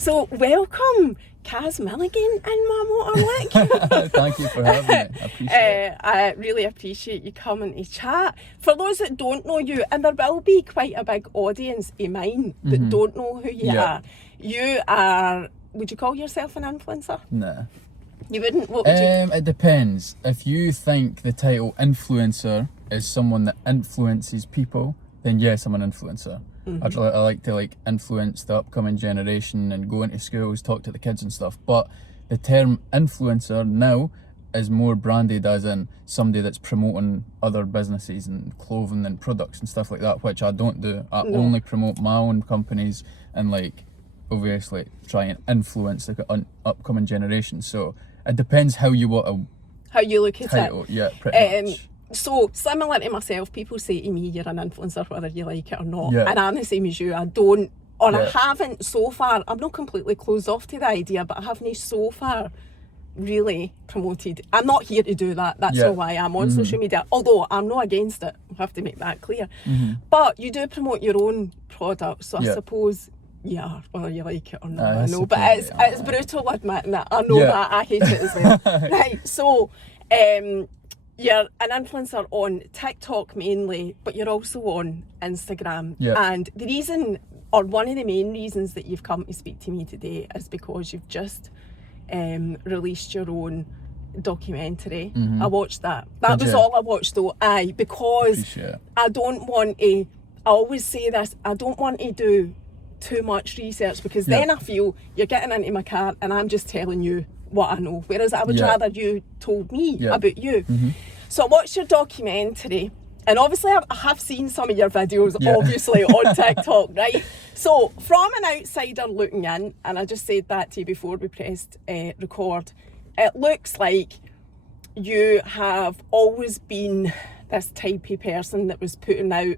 So welcome, Kaz Milligan in my motorlick. Thank you for having me. I appreciate it. I really appreciate you coming to chat. For those that don't know you, and there will be quite a big audience of mine that don't know who you are. You are, would you call yourself an influencer? Nah. You wouldn't? What would you? It depends. If you think the title influencer is someone that influences people, then yes, I'm an influencer. I like to influence the upcoming generation and go into schools, talk to the kids and stuff. But the term influencer now is more branded as in somebody that's promoting other businesses and clothing and products and stuff like that, which I don't do. I only promote my own companies and obviously try and influence the upcoming generation. So it depends how you want a How you look at title. it. Yeah, pretty much. So, similar to myself, people say to me, you're an influencer whether you like it or not. Yeah. And I'm the same as you. I don't, or I Yeah. haven't so far, I'm not completely closed off to the idea, but I haven't so far really promoted. I'm not here to do that. That's not why I'm on social media. Although I'm not against it. I have to make that clear. But you do promote your own products. So I suppose you are, whether you like it or not. I know. But it's brutal admitting it. I know that. I hate it as well. Right. So, you're an influencer on TikTok mainly, but you're also on Instagram. Yeah. And the reason, or one of the main reasons that you've come to speak to me today is because you've just released your own documentary. I watched that. That was all I watched though. Because I don't want to, I always say this, I don't want to do too much research because then I feel you're getting into my car and I'm just telling you what I know, whereas I would rather you told me about you. So I watched your documentary, and obviously I have seen some of your videos obviously on TikTok, right? So from an outsider looking in, and I just said that to you before we pressed record, it looks like you have always been this type of person that was putting out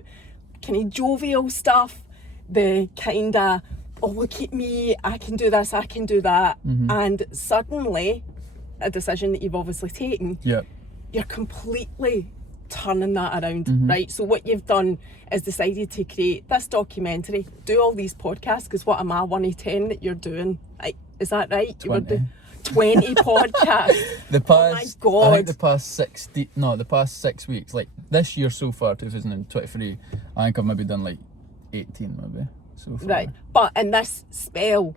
kind of jovial stuff, the kind of, oh, look at me, I can do this, I can do that. And suddenly, a decision that you've obviously taken, you're completely turning that around, right? So what you've done is decided to create this documentary, do all these podcasts, because what am I, 1 of 10 that you're doing? Is that right? 20. You were doing 20 podcasts. The past, oh my God. I think the past 6 weeks, this year so far, 2023, I think I've maybe done 18 maybe. So far. Right, but in this spell,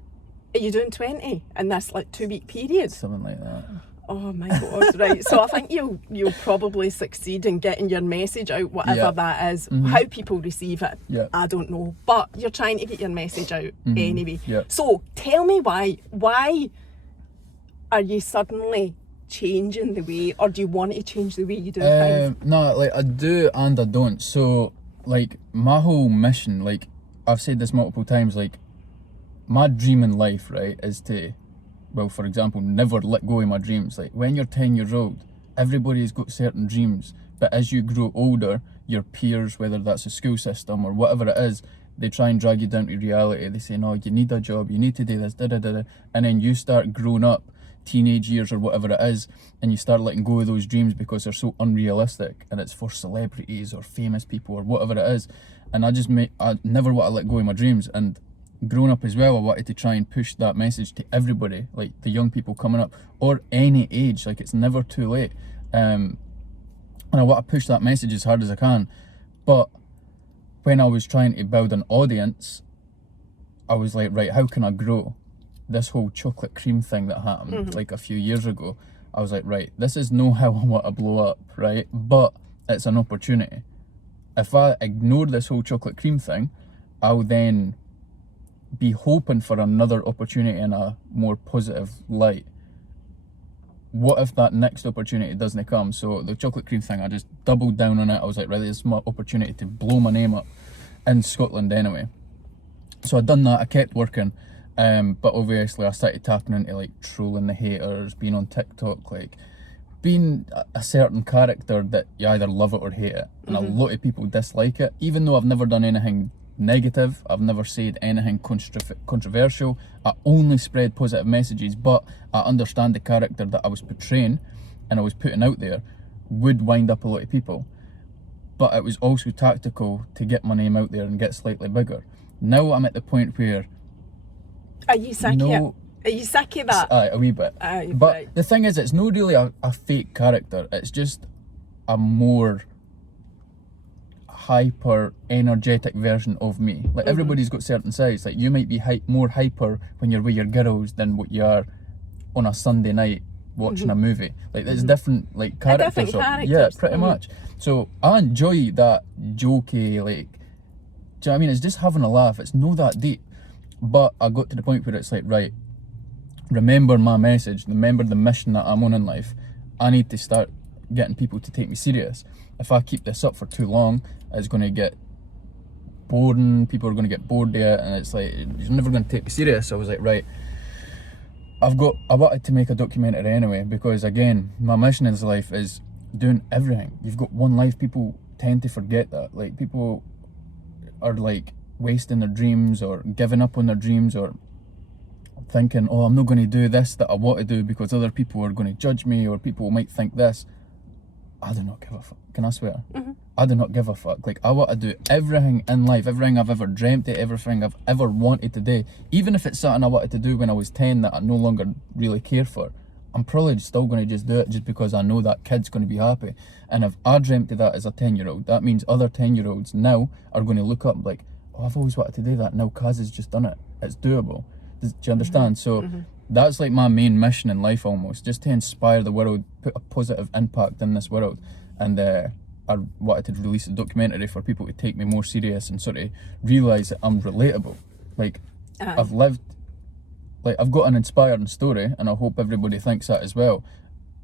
are you doing 20 in this 2 week period? Something like that. Oh my God, right. So I think you'll probably succeed in getting your message out, whatever that is. How people receive it, I don't know. But you're trying to get your message out anyway. So tell me why are you suddenly changing the way, or do you want to change the way you do things? No, I do and I don't. So my whole mission, I've said this multiple times, my dream in life, right, is to, well, for example, never let go of my dreams. When you're 10 years old, everybody's got certain dreams, but as you grow older, your peers, whether that's a school system or whatever it is, they try and drag you down to reality. They say, no, you need a job, you need to do this, and then you start growing up, teenage years or whatever it is, and you start letting go of those dreams because they're so unrealistic, and it's for celebrities or famous people or whatever it is. And I never want to let go of my dreams. And growing up as well, I wanted to try and push that message to everybody, the young people coming up, or any age, it's never too late. And I want to push that message as hard as I can. But when I was trying to build an audience, I was like, right, how can I grow? This whole chocolate cream thing that happened a few years ago, I was like, right, this is no how I want to blow up, right? But it's an opportunity. If I ignore this whole chocolate cream thing, I'll then be hoping for another opportunity in a more positive light. What if that next opportunity doesn't come? So the chocolate cream thing, I just doubled down on it. I was like, right, this is my opportunity to blow my name up in Scotland anyway. So I done that, I kept working. But obviously I started tapping into trolling the haters, being on TikTok, being a certain character that you either love it or hate it. And a lot of people dislike it, even though I've never done anything negative, I've never said anything controversial, I only spread positive messages. But I understand the character that I was portraying and I was putting out there would wind up a lot of people. But it was also tactical to get my name out there and get slightly bigger. Now I'm at the point where Are you sick of it? Are you sick of that? A wee bit. But right. the thing is, it's not really a fake character. It's just a more hyper energetic version of me. Like everybody's got certain sides. Like you might be more hyper when you're with your girls than what you are on a Sunday night watching a movie. Like there's different like characters. Different characters. Yeah, pretty much. So I enjoy that jokey, like, do you know what I mean? It's just having a laugh. It's not that deep. But I got to the point where it's like, right, remember my message, remember the mission that I'm on in life. I need to start getting people to take me serious. If I keep this up for too long, it's going to get boring. People are going to get bored there, and it's like, you're never going to take me serious. So I was like, right, I wanted to make a documentary anyway, because again, my mission in life is doing everything. You've got one life. People tend to forget that. Like, people are like wasting their dreams or giving up on their dreams or thinking, oh, I'm not going to do this that I want to do because other people are going to judge me or people might think this. I do not give a fuck. Can I swear? I do not give a fuck. Like, I want to do everything in life, everything I've ever dreamt of, everything I've ever wanted to do. Even if it's something I wanted to do when I was 10 that I no longer really care for, I'm probably still going to just do it just because I know that kid's going to be happy. And if I dreamt of that as a 10-year-old, that means other 10-year-olds now are going to look up like, oh, I've always wanted to do that. Now Kaz has just done it. It's doable. Do you understand? So that's like my main mission in life almost, just to inspire the world, put a positive impact in this world. And I wanted to release a documentary for people to take me more serious and sort of realise that I'm relatable. Like, I've lived, like, I've got an inspiring story, and I hope everybody thinks that as well.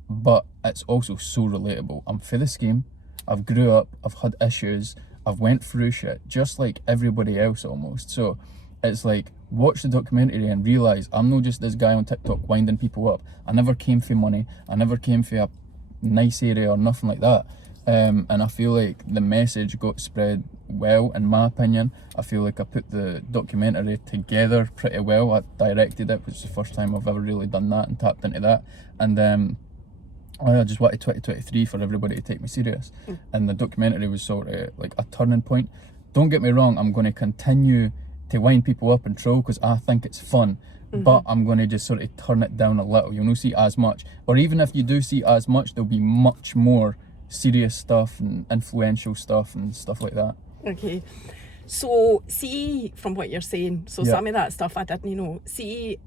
But it's also so relatable. I'm for the scheme. I've grew up, I've had issues, I've went through shit, just like everybody else almost. So it's like, watch the documentary and realise I'm not just this guy on TikTok winding people up. I never came for money. I never came for a nice area or nothing like that. And I feel like the message got spread well, in my opinion. I feel like I put the documentary together pretty well. I directed it, which is the first time I've ever really done that and tapped into that. And I just wanted 2023 for everybody to take me serious. And the documentary was sort of like a turning point. Don't get me wrong, I'm going to continue to wind people up and troll because I think it's fun, but I'm going to just sort of turn it down a little. You'll not see as much, or even if you do see as much, there'll be much more serious stuff and influential stuff and stuff like that. Okay, so see from what you're saying, so some of that stuff I didn't know. See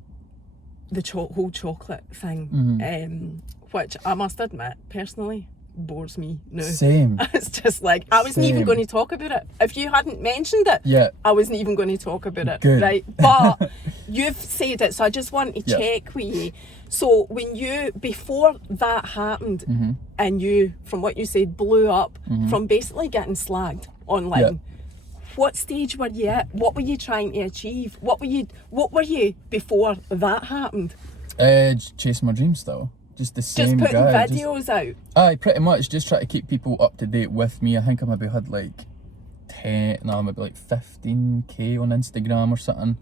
the whole chocolate thing, which I must admit personally bores me now. Same. It's just like, I wasn't even going to talk about it. If you hadn't mentioned it, I wasn't even going to talk about it. Good. Right? But you've said it, so I just want to check with you. So when you, before that happened, and you, from what you said, blew up from basically getting slagged online, what stage were you at? What were you trying to achieve? What were you before that happened? Chasing my dreams still. Just the same just putting guy. videos out. Aye, pretty much. Just try to keep people up to date with me. I think I maybe had like 15k on Instagram or something.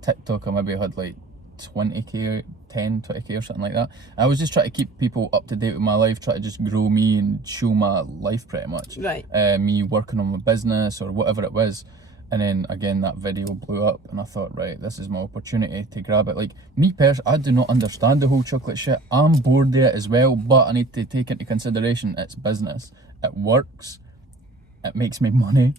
TikTok I maybe had like 20k or something like that. I was just trying to keep people up to date with my life, try to just grow me and show my life pretty much. Right. Me working on my business or whatever it was. And then again, that video blew up, and I thought, right, this is my opportunity to grab it. Like, me personally, I do not understand the whole chocolate shit. I'm bored of it as well, but I need to take into consideration it's business. It works. It makes me money.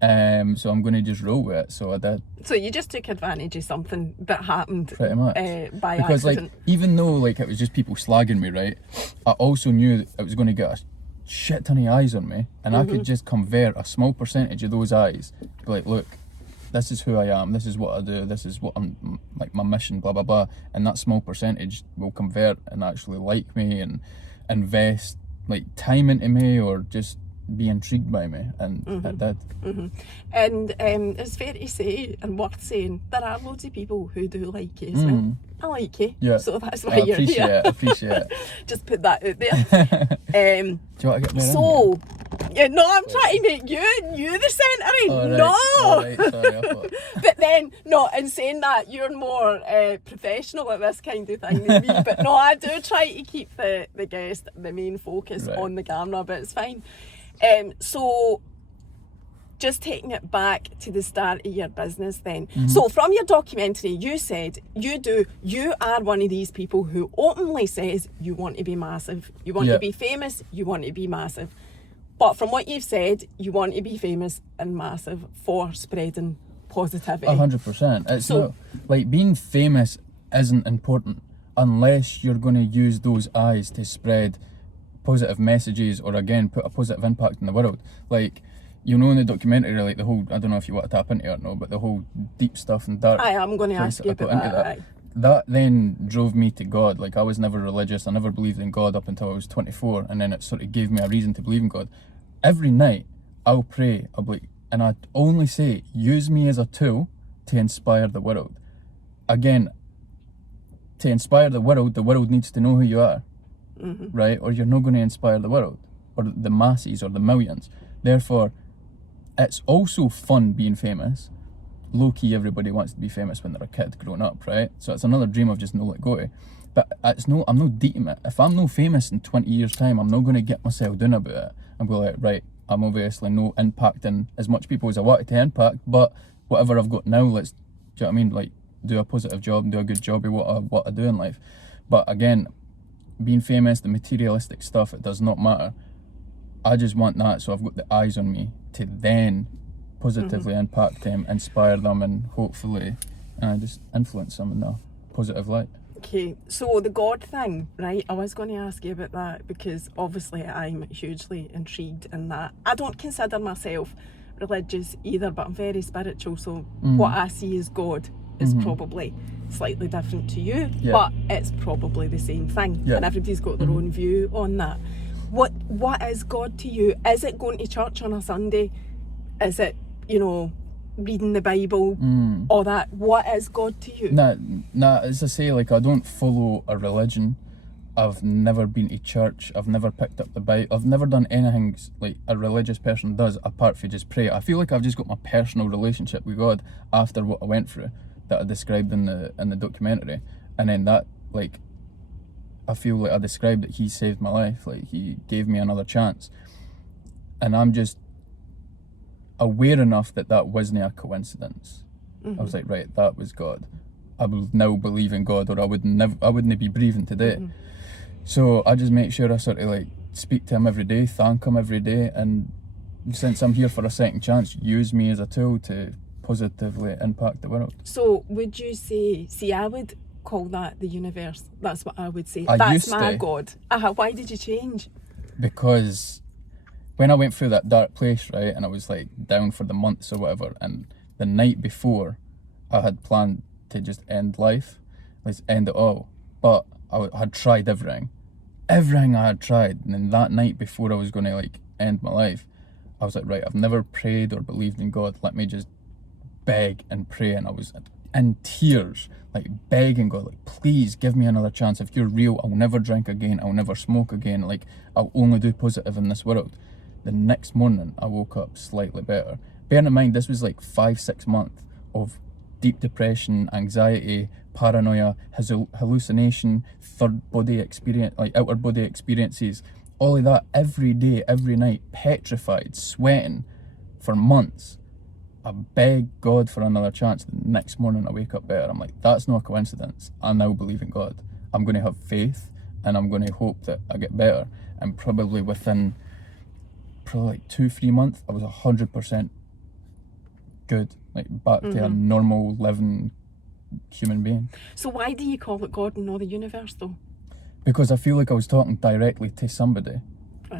So I'm going to just roll with it. So I did. So you just took advantage of something that happened pretty much by because accident. Like, even though like it was just people slagging me, right, I also knew that it was going to get a shit ton of eyes on me, and I could just convert a small percentage of those eyes. Be like, look, this is who I am, this is what I do, this is what I'm like, my mission, blah blah blah, and that small percentage will convert and actually like me and invest like time into me or just be intrigued by me, and it did. And it's fair to say and worth saying there are loads of people who do like you as well. I like you, so that's why you're here. I appreciate it. Just put that out there. Do you want to get me so no, I'm trying to make you the centering. Oh, right. No. Oh, right. Sorry, I thought. But then, no, in saying that, you're more professional at this kind of thing than me. But no, I do try to keep the guest, the main focus on the camera, but it's fine. So just taking it back to the start of your business then. So from your documentary, you said you are one of these people who openly says you want to be massive. You want to be famous, you want to be massive. But from what you've said, you want to be famous and massive for spreading positivity. 100%. It's not, like, being famous isn't important unless you're going to use those eyes to spread positive messages or, again, put a positive impact in the world. Like, you know, in the documentary, like, the whole, I don't know if you want to tap into it or not, but the whole deep stuff and dark. I am going to ask you about that. That then drove me to God. Like, I was never religious. I never believed in God up until I was 24, and then it sort of gave me a reason to believe in God. Every night, I'll pray, and I only say, use me as a tool to inspire the world. Again, to inspire the world needs to know who you are, right? Or you're not going to inspire the world, or the masses, or the millions. Therefore, it's also fun being famous. Low-key, everybody wants to be famous when they're a kid growing up, right? So it's another dream of just no let go of. But I'm not dating it. If I'm no famous in 20 years' time, I'm not going to get myself down about it and go like, right, I'm obviously no impacting as much people as I wanted to impact, but whatever I've got now, do you know what I mean? Like, do a positive job and do a good job of what I do in life. But again, being famous, the materialistic stuff, it does not matter. I just want that, so I've got the eyes on me to then positively impact them, inspire them, and hopefully just influence them in a positive light. Okay, so the God thing, right? I was going to ask you about that because obviously I'm hugely intrigued in that. I don't consider myself religious either, but I'm very spiritual, so what I see as God is probably slightly different to you, but it's probably the same thing, and everybody's got their own view on that. What is God to you? Is it going to church on a Sunday? Is it, reading the Bible, all that? What is God to you? Nah, as I say, like, I don't follow a religion. I've never been to church. I've never picked up the Bible. I've never done anything like a religious person does apart from just pray. I feel like I've just got my personal relationship with God after what I went through that I described in the documentary. And then that, like, I feel like I described that He saved my life. Like, He gave me another chance. And I'm just aware enough that wasn't a coincidence. I was like, right, that was God. I will now believe in God, or I wouldn't be breathing today. So I just make sure I sort of like speak to Him every day, thank Him every day, and since I'm here for a second chance, use me as a tool to positively impact the world. So would you say, I would call that the universe. That's what I would say. I That's used my to. God. Why did you change? Because when I went through that dark place, right, and I was like down for the months or whatever, and the night before I had planned to just end life, let's end it all, but I had tried everything I had tried, and then that night before I was going to like end my life, I was like, right, I've never prayed or believed in God, let me just beg and pray. And I was in tears, like begging God, like, please give me another chance. If you're real, I'll never drink again, I'll never smoke again, like, I'll only do positive in this world. The next morning I woke up slightly better. Bearing in mind, this was like 5-6 months of deep depression, anxiety, paranoia, hallucination, third body experience, like outer body experiences, all of that every day, every night, petrified, sweating for months. I begged God for another chance. The next morning I wake up better. I'm like, that's not a coincidence. I now believe in God. I'm going to have faith, and I'm going to hope that I get better. And probably within like 2-3 months, I was 100% good, like back to a normal living human being. So why do you call it God and not the universe though? Because I feel like I was talking directly to somebody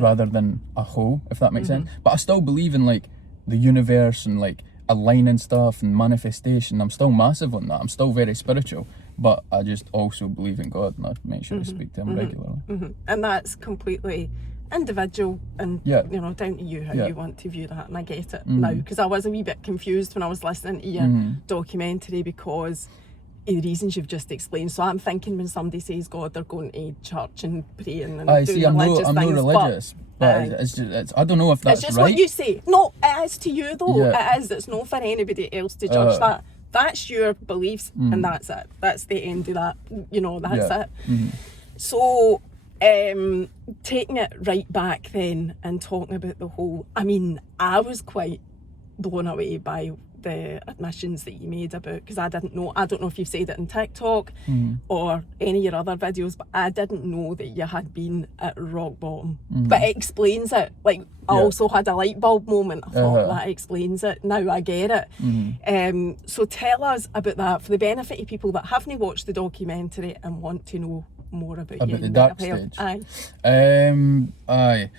rather than a whole, if that makes sense. But I still believe in like the universe and like aligning stuff and manifestation. I'm still massive on that. I'm still very spiritual, but I just also believe in God, and I make sure to speak to Him regularly. And that's completely individual and down to you how you want to view that, and I get it now, because I was a wee bit confused when I was listening to your documentary because of the reasons you've just explained. So I'm thinking when somebody says God, they're going to church and praying and doing religious things. I'm not religious, but it's I don't know if that's right. It's just what you say. No, it is to you though. It is. It's not for anybody else to judge that. That's your beliefs, and that's it. That's the end of that. That's it. So taking it right back then and talking about the whole, I mean, I was quite blown away by the admissions that you made about, because I don't know if you've said it in TikTok or any of your other videos, but I didn't know that you had been at rock bottom. But it explains it. Like, I also had a light bulb moment. I thought that explains it. Now I get it. So tell us about that for the benefit of people that haven't watched the documentary and want to know more about you. About the dark stage. Aye.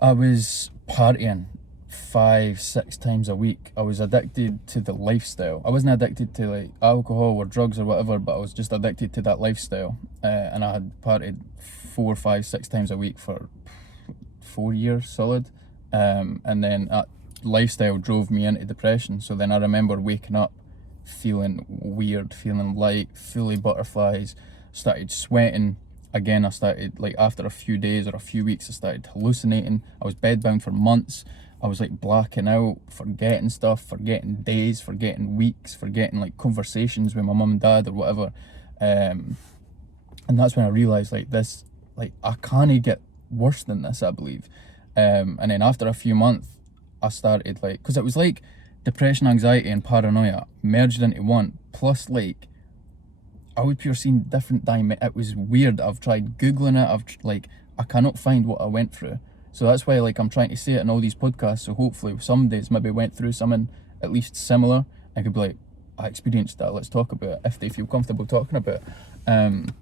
I was partying 5-6 times a week. I was addicted to the lifestyle. I wasn't addicted to like alcohol or drugs or whatever, but I was just addicted to that lifestyle. And I had partied 4, 5, 6 times a week for 4 years solid. And then that lifestyle drove me into depression. So then I remember waking up feeling weird, feeling light, fully butterflies, started sweating. Again, I started, like, after a few days or a few weeks, I started hallucinating. I was bedbound for months. I was like blacking out, forgetting stuff, forgetting days, forgetting weeks, forgetting like conversations with my mum and dad or whatever. And that's when I realised like this, like I can't get worse than this, I believe. And then after a few months, I started like, because it was like depression, anxiety and paranoia merged into one, plus like, I would pure seeing different it was weird. I've tried Googling it, I cannot find what I went through. So that's why like I'm trying to say it in all these podcasts, so hopefully some days maybe went through something at least similar and could be like, I experienced that, let's talk about it, if they feel comfortable talking about it. And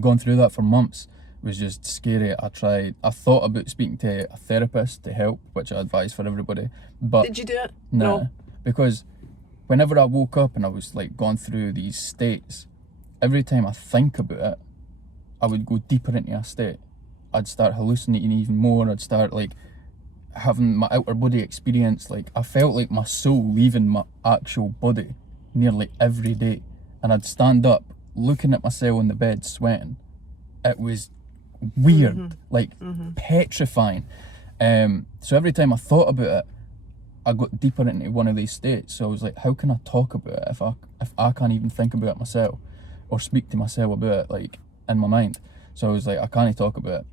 going through that for months was just scary. I thought about speaking to a therapist to help, which I advise for everybody. But did you do it? No. Because whenever I woke up and I was like going through these states, every time I think about it, I would go deeper into a state. I'd start hallucinating even more. I'd start like having my outer body experience. Like I felt like my soul leaving my actual body nearly every day. And I'd stand up looking at myself in the bed sweating. It was weird, petrifying. So every time I thought about it, I got deeper into one of these states. So I was like, how can I talk about it if I can't even think about it myself or speak to myself about it like in my mind? So I was like, I can't talk about it.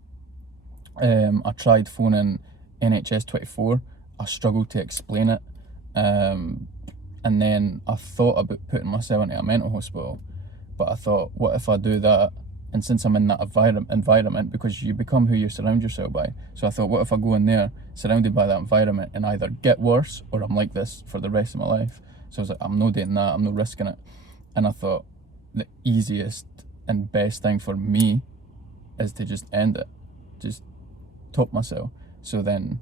I tried phoning NHS 24. I struggled to explain it. And then I thought about putting myself into a mental hospital. But I thought, what if I do that? And since I'm in that environment, because you become who you surround yourself by. So I thought, what if I go in there, surrounded by that environment, and either get worse or I'm like this for the rest of my life? So I was like, I'm not doing that, I'm not risking it. And I thought, the easiest and best thing for me is to just end it. Just top myself. So then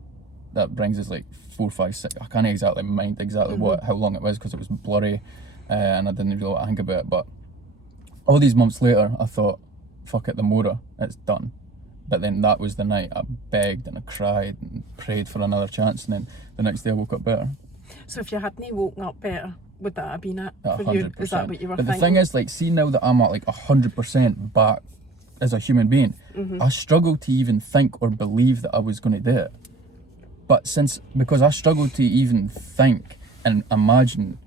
that brings us like 4, 5, 6. I can't exactly mind exactly how long it was because it was blurry and I didn't really know what to think about it. But all these months later, I thought, fuck it, the Mora, it's done. But then that was the night I begged and I cried and prayed for another chance, and then the next day I woke up better. So if you hadn't woken up better, would that have been it for 100%. you? Is that what you were thinking? But the thing is, like, see now that I'm at like 100% back as a human being, I struggle to even think or believe that I was going to do it. But because I struggled to even think and imagine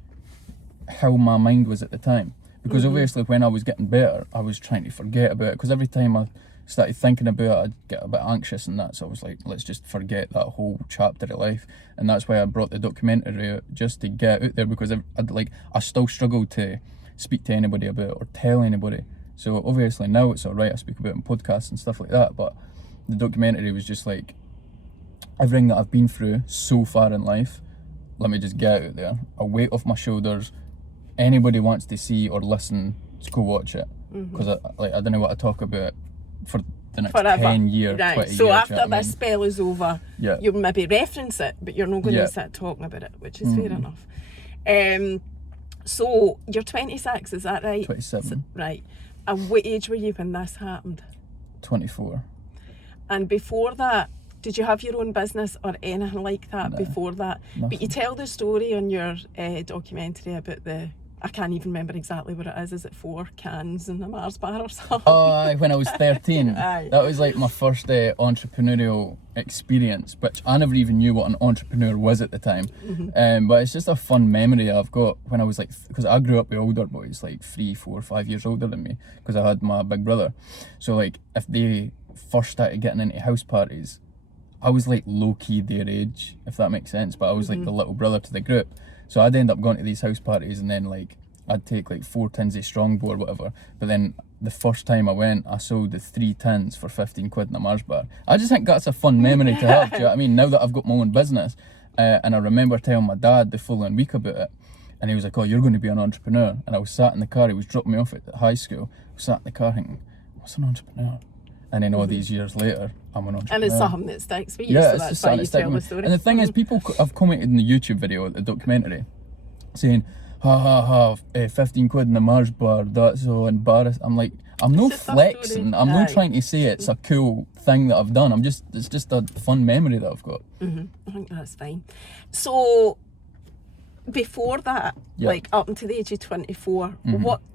how my mind was at the time. Because obviously when I was getting better, I was trying to forget about it. Because every time I started thinking about it, I'd get a bit anxious and that. So I was like, let's just forget that whole chapter of life. And that's why I brought the documentary out, just to get out there. Because I still struggled to speak to anybody about it or tell anybody. So obviously now it's alright, I speak about it in podcasts and stuff like that. But the documentary was just like, everything that I've been through so far in life, let me just get out there. A weight off my shoulders. Anybody wants to see or listen, just go watch it. Because I don't know what to talk about for the next Forever. 10 years, right. 20 so years. after this spell is over, you'll maybe reference it, but you're not going to sit talking about it, which is fair enough. So you're 26, is that right? 27. So, right. And what age were you when this happened? 24. And before that, did you have your own business or anything like that before that? Nothing. But you tell the story on your documentary about I can't even remember exactly what it is. Is it 4 cans and a Mars bar or something? Oh, when I was 13. Aye. That was like my first entrepreneurial experience, which I never even knew what an entrepreneur was at the time. But it's just a fun memory I've got when I was like, because I grew up with older boys, like 3, 4, 5 years older than me, because I had my big brother. So like, if they first started getting into house parties, I was like low-key their age, if that makes sense, but I was like the little brother to the group. So I'd end up going to these house parties, and then like I'd take like 4 tins of Strongbow or whatever, but then the first time I went, I sold the 3 tins for 15 quid in a Mars bar. I just think that's a fun memory to have, do you know what I mean? Now that I've got my own business, and I remember telling my dad the following week about it, and he was like, oh, you're going to be an entrepreneur. And I was sat in the car, he was dropping me off at high school, I was sat in the car thinking, what's an entrepreneur? And then all these years later, I'm an entrepreneur. And it's something that sticks with you, Yeah, so it's that's just why something you that sticks tell with the me. story. And the thing is, people have commented in the YouTube video, the documentary, saying, ha ha ha, 15 quid in the Mars bar, that's so embarrassing. I'm like, I'm no just a flexing, story. I'm Aye. not trying to say it's a cool thing that I've done, it's just a fun memory that I've got. I think that's fine. So, before that, like up until the age of 24,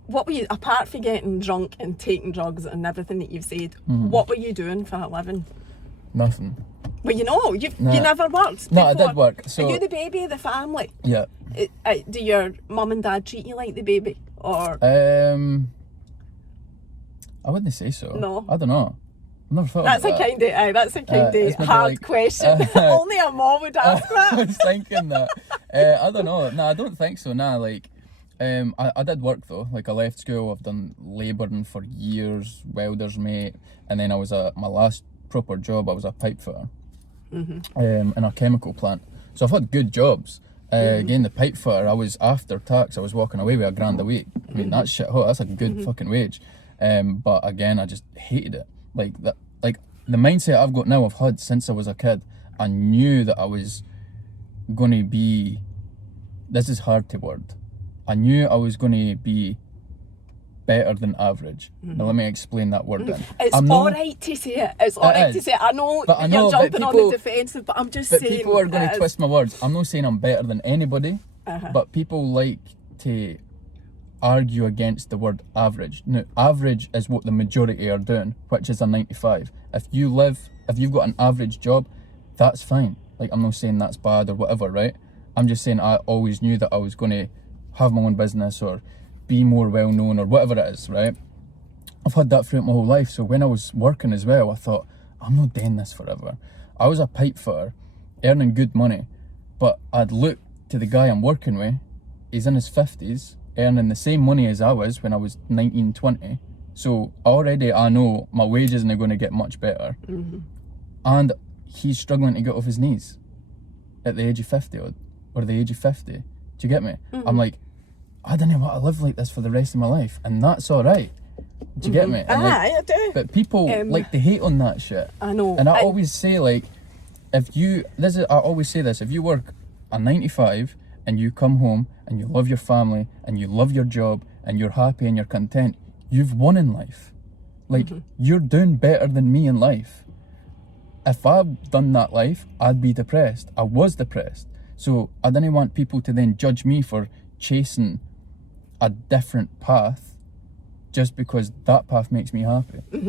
what were you, apart from getting drunk and taking drugs and everything that you've said, what were you doing for a living? Nothing. Well, you never worked before. No, I did work. So Are you the baby of the family? yeah. Do your mum and dad treat you like the baby? Or I wouldn't say so. No. I don't know. I've never thought that's about that. That's a kind it's of maybe hard like- question. Only a mom would ask I that. was thinking that. I don't know. No, I don't think so. Nah, like, I did work though. Like, I left school. I've done labouring for years, welder's mate, and then I was my last proper job. I was a pipe fitter in a chemical plant. So I've had good jobs. Again, the pipe fitter, I was after tax. I was walking away with £1,000 a week. I mean, that's shit hot. That's a good fucking wage. But again, I just hated it. Like that. Like the mindset I've got now, I've had since I was a kid. I knew that I was going to be. This is hard to word. I knew I was going to be better than average. Now let me explain that word then. It's alright to say it. It's alright to say it. I know But I you're know, but jumping on people- the defensive, but I'm just But saying. people are going it to is. twist my words. I'm not saying I'm better than anybody, but people like to argue against the word average. Now, average is what the majority are doing, which is a 95. If you've got an average job, that's fine. Like, I'm not saying that's bad or whatever, right? I'm just saying I always knew that I was going to have my own business or be more well known or whatever it is, right? I've had that throughout my whole life. So when I was working as well, I thought, I'm not doing this forever. I was a pipe fitter, earning good money, but I'd look to the guy I'm working with, he's in his 50s, earning the same money as I was when I was 19, 20. So already I know my wage isn't going to get much better. And he's struggling to get off his knees at the age of 50 or the age of 50. Do you get me? I'm like, I don't want to live like this for the rest of my life, and that's all right. Do you get me? And like, I do. but people like to hate on that shit. I know. And I always say, like, I always say this, if you work a 9-to-5 and you come home and you love your family and you love your job and you're happy and you're content, you've won in life. Like, you're doing better than me in life. If I'd done that life, I'd be depressed. I was depressed. So I didn't want people to then judge me for chasing a different path just because that path makes me happy. Do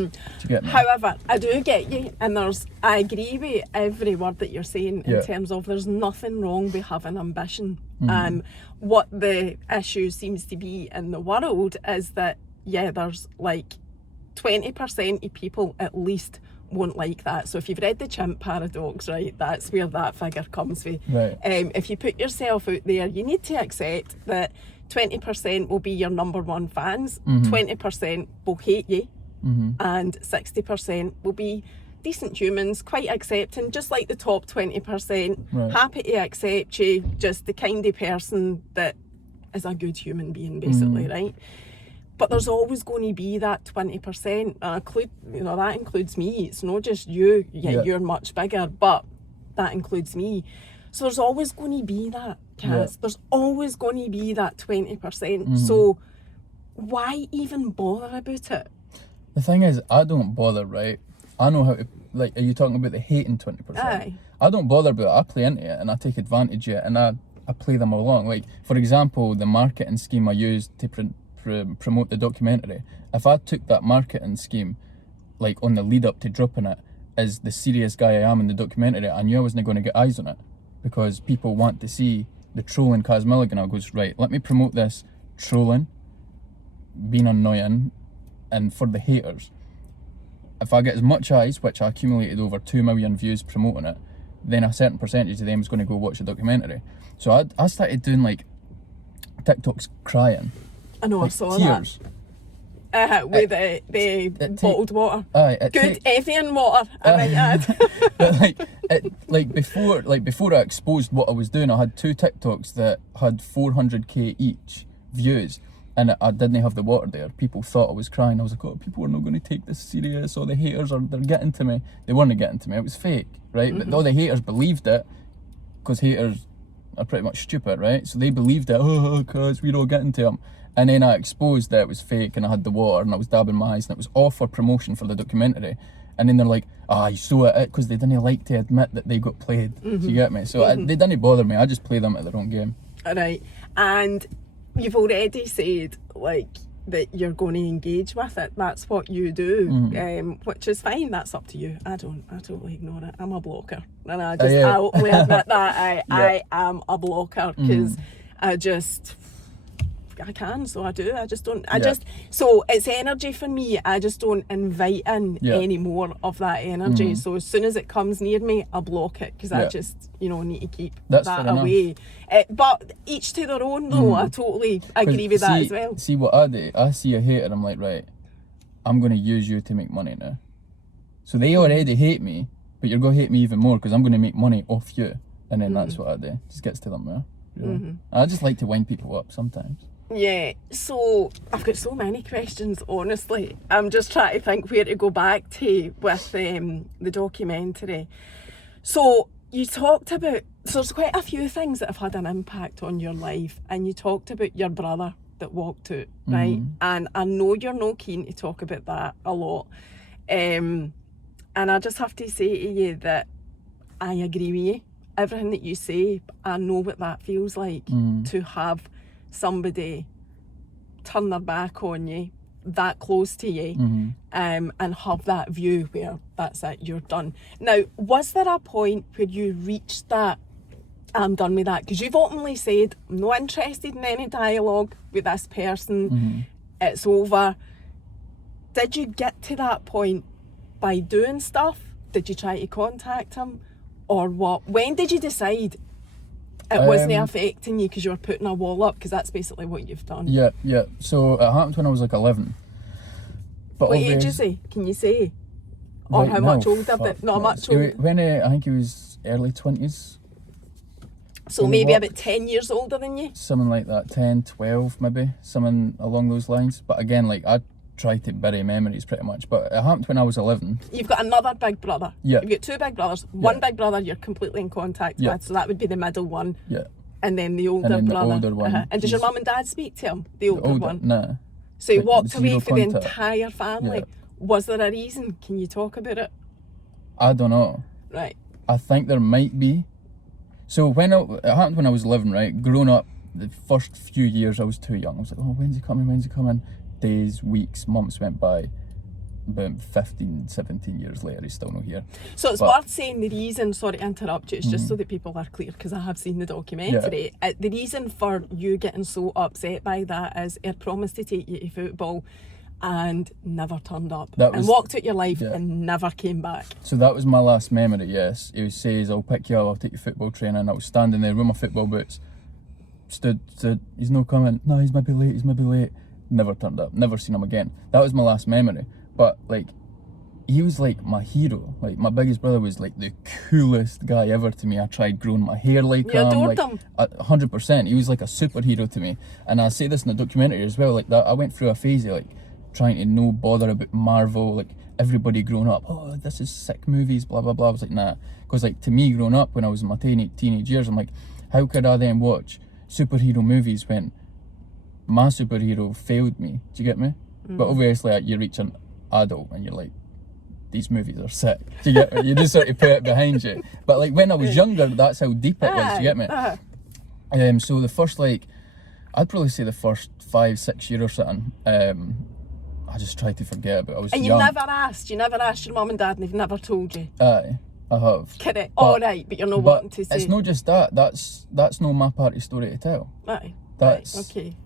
you get me? However, I do get you, and I agree with every word that you're saying in Yeah. terms of there's nothing wrong with having ambition. And what the issue seems to be in the world is that, there's like 20% of people at least won't like that. So if you've read the chimp paradox, right, that's where that figure comes from. Right. If you put yourself out there, you need to accept that 20% will be your number one fans, 20% will hate you, and 60% will be decent humans, quite accepting, just like the top 20%, Right. happy to accept you, just the kind of person that is a good human being, basically, right? But there's always going to be that 20%, and that includes me. It's not just you. Yeah. You're much bigger, but that includes me. So there's always going to be that, Kaz. Yeah. There's always going to be that 20%. So why even bother about it? The thing is, I don't bother, right? I know how to, like, are you talking about the hating 20%? Aye. I don't bother about it. I play into it and I take advantage of it and I play them along. Like, for example, the marketing scheme I used to promote the documentary, if I took that marketing scheme, like, on the lead up to dropping it, as the serious guy I am in the documentary, I knew I wasn't going to get eyes on it because people want to see the trolling Kaz Milligan. I goes, right, let me promote this trolling, being annoying, and for the haters. if I get as much eyes, which I accumulated over 2 million views promoting it, then a certain percentage of them is going to go watch the documentary. So I started doing like TikToks crying. I know, like I saw tears. that. With the bottled water. Good Evian water, I might add. But before I exposed what I was doing, I had 2 TikToks that had 400k each views, and I didn't have the water there. People thought I was crying. I was like, oh, people are not going to take this serious, or the haters they're getting to me. They weren't getting to me. It was fake, right? But all the haters believed it, because haters are pretty much stupid, right? So they believed it. Oh, cause we're all getting to them. And then I exposed that it was fake, and I had the water, and I was dabbing my eyes, and it was all for promotion for the documentary. And then they're like, you saw it, because they didn't like to admit that they got played. Do you get me? So they didn't bother me. I just play them at their own game. All right. And you've already said, like, that you're going to engage with it. That's what you do, which is fine. That's up to you. I totally ignore it. I'm a blocker. And I openly admit that. I am a blocker, because I can, so I do. I just don't. So it's energy for me. I just don't invite in any more of that energy. So as soon as it comes near me, I block it, because I just, need to keep that away. But each to their own, though. I totally agree with that as well. See what I do? I see a hater, I'm like, right, I'm going to use you to make money now. So they already hate me, but you're going to hate me even more, because I'm going to make money off you. And then that's what I do. Just gets to them there. Really. I just like to wind people up sometimes. Yeah, so I've got so many questions, honestly. I'm just trying to think where to go back to with the documentary. So you talked about, so there's quite a few things that have had an impact on your life, and you talked about your brother that walked out, right? And I know you're not keen to talk about that a lot. And I just have to say to you that I agree with you. Everything that you say, I know what that feels like, to have somebody turn their back on you that close to you, and have that view where that's it, you're done. Now, was there a point where you reached that, I'm done with that? Because you've openly said, I'm not interested in any dialogue with this person, it's over. Did you get to that point by doing stuff? Did you try to contact him, or what? When did you decide it wasn't affecting you because you were putting a wall up? Because that's basically what you've done. Yeah. So it happened when I was like 11. But what age is he? Can you say? Or right, how much older? Not much older. When I think he was early 20s. So maybe about 10 years older than you? Something like that, 10, 12 maybe, something along those lines. But again, like, I try to bury memories pretty much, but it happened when I was 11. You've got another big brother. Yeah. You've got 2 big brothers. One big brother you're completely in contact with, so that would be the middle one. Yeah. And then the older brother. The older one. And does your mum and dad speak to him, the older one? Nah. So he walked away for the entire family. Yeah. Was there a reason? Can you talk about it? I don't know. Right. I think there might be. So it happened when I was 11, right? Growing up, the first few years I was too young. I was like, oh, when's he coming? Days, weeks, months went by. About 15, 17 years later, he's still not here. So it's worth saying the reason, sorry to interrupt you, it's just so that people are clear, because I have seen the documentary. Yeah. The reason for you getting so upset by that is he promised to take you to football and never turned up. And walked out your life and never came back. So that was my last memory, yes. He says, I'll pick you up, I'll take you football training. I was standing there with my football boots, stood, he's not coming, no, he's maybe late. Never turned up, never seen him again. That was my last memory. But like, he was like my hero. Like, my biggest brother was like the coolest guy ever to me. I tried growing my hair like him. You adored him. 100%. He was like a superhero to me. And I say this in the documentary as well, like that I went through a phase of like trying to no bother about Marvel, like everybody growing up, oh, this is sick movies, blah blah blah. I was like, nah. Because like, to me growing up when I was in my teenage years, I'm like, how could I then watch superhero movies when my superhero failed me? Do you get me? But obviously you reach an adult and you're like, these movies are sick. Do you get me? You just sort of put it behind you. But like, when I was younger, that's how deep it was. Do you get me? So the first, like, I'd probably say the first 5-6 years or something, I just tried to forget about it. I was young. And you never asked your mum and dad, and they've never told you? Aye, I have. Correct. Alright, but you're not wanting to say. It's not just that. That's not my part of the story to tell. Aye. That's okay.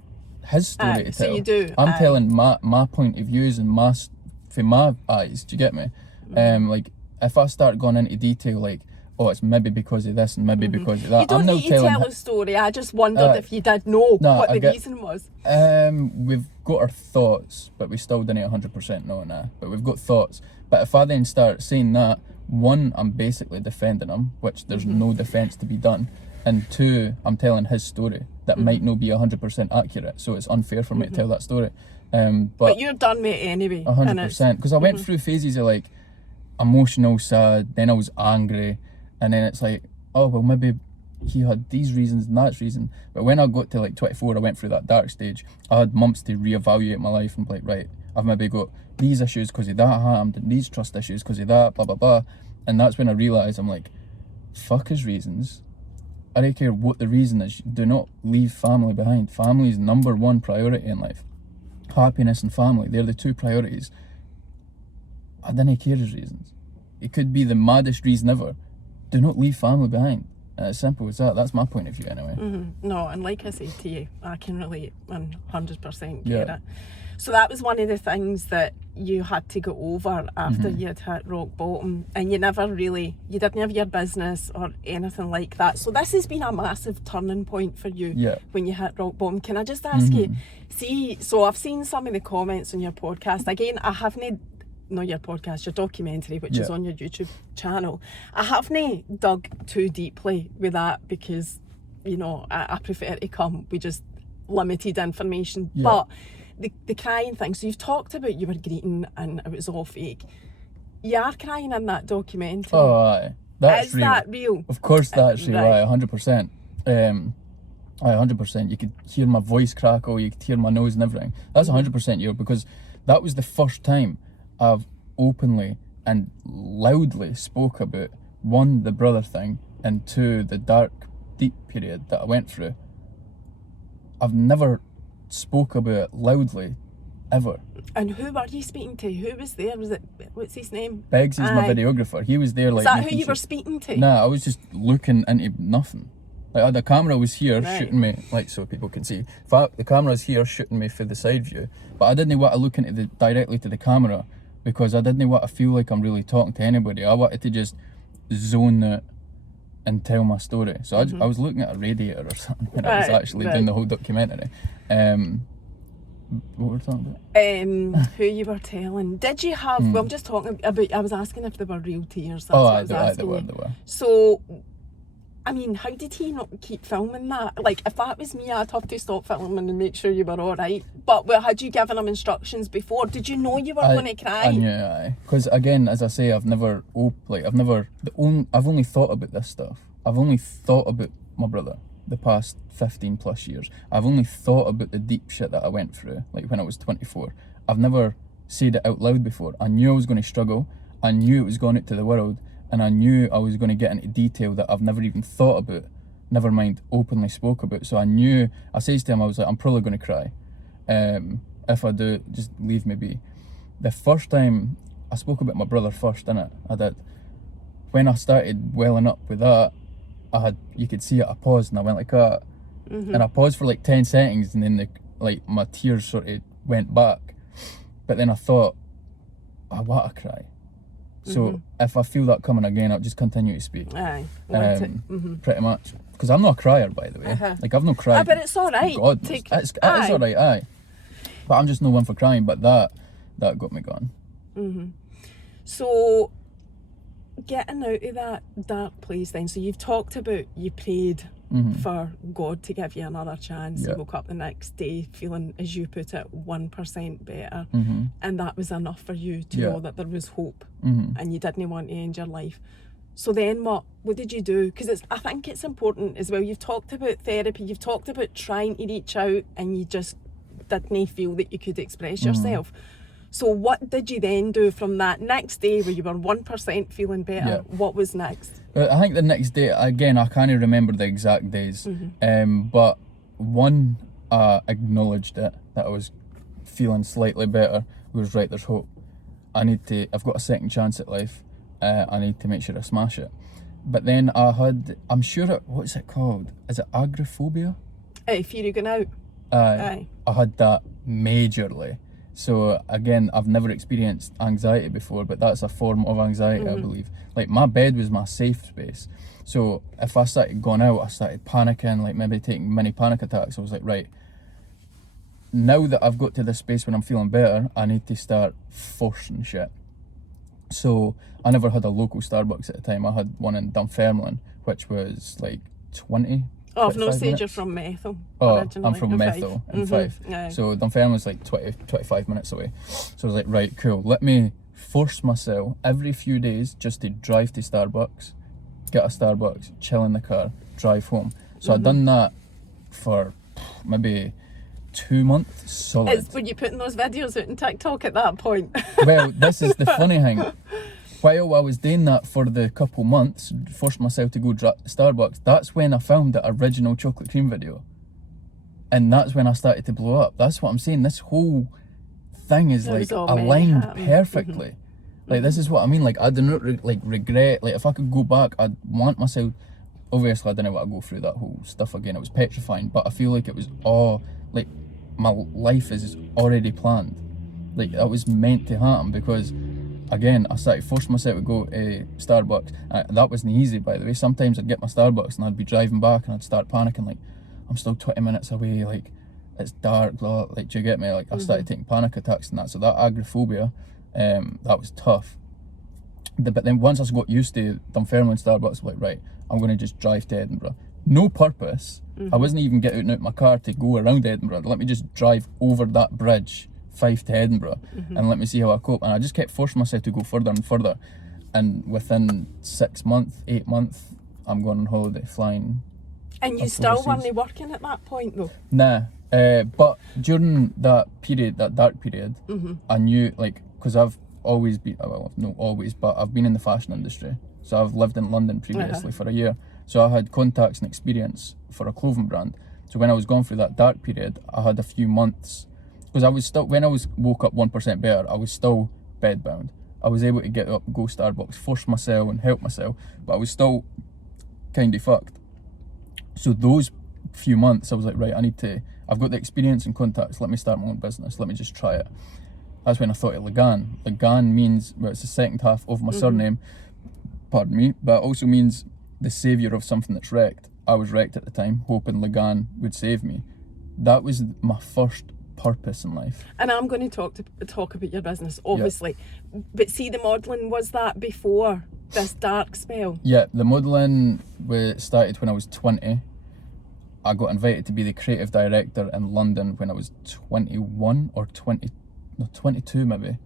His story to tell. So you do. I'm telling my point of views and my from my eyes. Do you get me? Like, if I start going into detail, like, oh, it's maybe because of this and maybe because of that. You don't need to tell a story. I just wondered if you did know what the reason was. We've got our thoughts, but we still didn't 100% know now. But we've got thoughts. But if I then start saying that, one, I'm basically defending him, which there's no defence to be done. And two, I'm telling his story that might not be 100% accurate. So it's unfair for me to tell that story. But you're done with it anyway. 100%. Because I went through phases of like emotional, sad, then I was angry. And then it's like, oh, well, maybe he had these reasons and that reason. But when I got to like 24, I went through that dark stage. I had months to reevaluate my life and be like, right, I've maybe got these issues because of that harmed and these trust issues because of that, blah, blah, blah. And that's when I realised, I'm like, fuck his reasons. I don't care what the reason is. Do not leave family behind. Family is number one priority in life. Happiness and family, they're the two priorities. I didn't care his reasons. It could be the maddest reason ever. Do not leave family behind. And it's simple as that. That's my point of view anyway. No, and like I said to you, I can relate and 100% get it. So that was one of the things that you had to go over after you'd hit rock bottom, and you didn't have your business or anything like that. So this has been a massive turning point for you when you hit rock bottom. Can I just ask you, so I've seen some of the comments on your podcast. Again, I haven't, not your podcast, your documentary, which is on your YouTube channel. I haven't dug too deeply with that because, you know, I prefer to come with just limited information. But the crying thing, so you've talked about you were greeting and it was all fake. You are crying in that documentary. Oh, aye. That's real. Is that real? Of course that's real, aye, 100%. Aye, 100%. You could hear my voice crackle, you could hear my nose and everything. That's 100% real, because that was the first time I've openly and loudly spoke about, one, the brother thing, and two, the dark, deep period that I went through. I've never spoke about it loudly, ever. And who were you speaking to? Who was there? Was it, what's his name? Beggs is my videographer. He was there like... Is that who you were speaking to? Nah, I was just looking into nothing. Like, the camera was here shooting me, like, so people can see. The camera's here shooting me for the side view, but I didn't want to look into directly to the camera because I didn't want to feel like I'm really talking to anybody. I wanted to just zone out and tell my story. So I was looking at a radiator or something when I was actually doing the whole documentary. What were we talking about? Who you were telling. Did you have, well, I'm just talking about, I was asking if they were real tears. That's what they were. So, I mean, how did he not keep filming that? Like, if that was me, I'd have to stop filming and make sure you were alright. But had you given him instructions before? Did you know you were going to cry? I knew, aye. Because again, as I say, I've only thought about this stuff. I've only thought about my brother the past 15 plus years. I've only thought about the deep shit that I went through, like when I was 24. I've never said it out loud before. I knew I was going to struggle. I knew it was going out to the world. And I knew I was going to get into detail that I've never even thought about, never mind openly spoke about. So I said to him, I was like, I'm probably going to cry. If I do, just leave me be. The first time, I spoke about my brother first, innit? I did. When I started welling up with that, you could see it, I paused and I went like that. And I paused for like 10 seconds and then my tears sort of went back. But then I thought, I want to cry. So if I feel that coming again, I'll just continue to speak. Aye, pretty much. Because I'm not a crier, by the way. Like, I've not cried. But it's alright. God, it's alright, aye. But I'm just no one for crying. But that got me going. So, getting out of that dark place then, so you've talked about you prayed for God to give you another chance. You woke up the next day feeling, as you put it, 1% better, and that was enough for you to know that there was hope, and you didn't want to end your life. So then what did you do? Because I think it's important as well. You've talked about therapy, you've talked about trying to reach out, and you just didn't feel that you could express yourself. So what did you then do from that next day where you were 1% feeling better? What was next? I think the next day, again, I can't remember the exact days, but one, I acknowledged it, that I was feeling slightly better. It was right, there's hope. I've got a second chance at life. I need to make sure I smash it. But then what's it called? Is it agoraphobia? Fear of going out. I had that majorly. So again, I've never experienced anxiety before, but that's a form of anxiety, I believe. Like, my bed was my safe space. So if I started going out, I started panicking, like maybe taking mini panic attacks. I was like, right, now that I've got to this space when I'm feeling better, I need to start forcing shit. So I never had a local Starbucks at the time. I had one in Dunfermline, which was like 20. Oh, I've no 25 said minutes. you're from Methil. Oh, originally, I'm from in Methil in Fife. Yeah. So Dunfermline's like 25 minutes away. So I was like, right, cool. Let me force myself every few days just to drive to Starbucks, get a Starbucks, chill in the car, drive home. So I'd done that for maybe 2 months solid. Were you putting those videos out on TikTok at that point? Well, this is the funny thing. While I was doing that for the couple months, forced myself to go Starbucks, that's when I filmed the original chocolate cream video. And that's when I started to blow up. That's what I'm saying. This whole thing is like aligned perfectly. Like, this is what I mean. Like, I do not regret. Like, if I could go back, I'd want myself. Obviously, I didn't want to go through that whole stuff again. It was petrifying, but I feel like it was all like my life is already planned. Like, that was meant to happen because, again, I started forcing myself to go to Starbucks. That wasn't easy, by the way. Sometimes I'd get my Starbucks and I'd be driving back and I'd start panicking, like, I'm still 20 minutes away, like, it's dark, blah, like, do you get me? Like, I started taking panic attacks and that. So that agoraphobia, that was tough. But then once I got used to Dunfermline Starbucks, I was like, right, I'm going to just drive to Edinburgh. No purpose. I wasn't even getting out my car to go around Edinburgh. Let me just drive over that bridge, Fife to Edinburgh, and let me see how I cope. And I just kept forcing myself to go further and further. And within 6 months, 8 months, I'm going on holiday, flying. And you still weren't working at that point, though? Nah. But during that period, that dark period, I knew, like, because I've always been, well, not always, but I've been in the fashion industry. So I've lived in London previously for a year. So I had contacts and experience for a clothing brand. So when I was going through that dark period, I had a few months, because I was still, when I woke up 1% better, I was still bedbound. I was able to get up, go Starbucks, force myself and help myself, but I was still kind of fucked. So those few months, I was like, right, I've got the experience and contacts, let me start my own business, let me just try it. That's when I thought of Lagan. Lagan means, well, it's the second half of my surname, pardon me, but it also means the saviour of something that's wrecked. I was wrecked at the time, hoping Lagan would save me. That was my first purpose in life. And I'm going to talk about your business, obviously. Yep. But see, the modelling, was that before this dark spell? Yeah, the modelling started when I was 20. I got invited to be the creative director in London when I was 21 or 22 maybe. It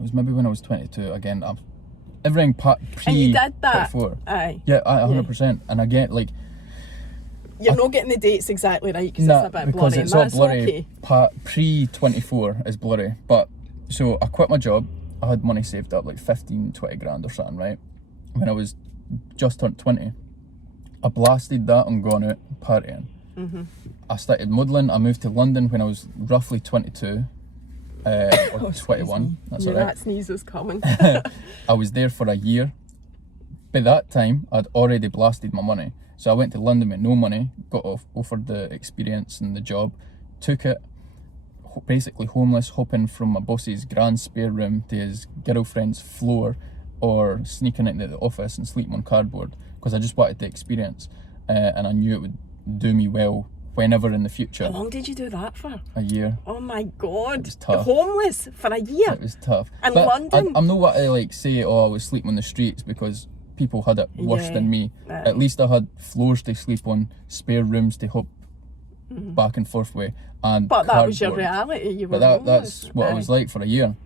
was maybe when I was 22. Again, everything pre. And you did that? 24. Aye. Yeah, 100%. Yeah. And again, like, you're not getting the dates exactly right because it's a bit because blurry. It's all that's blurry. Okay. Pre-24 is blurry. But so I quit my job. I had money saved up, like 15, 20 grand or something, right? When I was just turned 20, I blasted that on going out partying. I started modelling. I moved to London when I was roughly 22. Or 21. That's all right. That sneeze was coming. I was there for a year. By that time, I'd already blasted my money. So I went to London with no money, got offered the experience and the job, took it, basically homeless, hopping from my boss's grand spare room to his girlfriend's floor, or sneaking into the office and sleeping on cardboard, because I just wanted the experience, and I knew it would do me well whenever in the future. How long did you do that for? A year. Oh my God. It was tough. Homeless for a year? It was tough. In but London? I'm not what I like say, oh, I was sleeping on the streets, because people had it worse than me. At least I had floors to sleep on, spare rooms to hop back and forth with, and but cardboard. That was your reality. You were that's what I was like for a year.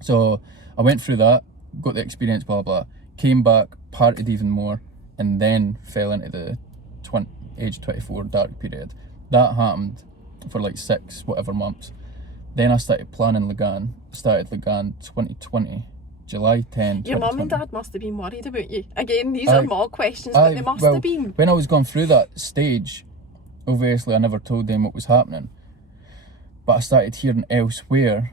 So I went through that, got the experience, blah blah, came back, partied even more, and then fell into the age 24 dark period. That happened for like 6 whatever months. Then I started planning Lagan. Started Lagan 2020. July 10, Your mum and dad must have been worried about you. Again, these are more questions, but they must have been. When I was going through that stage, obviously I never told them what was happening. But I started hearing elsewhere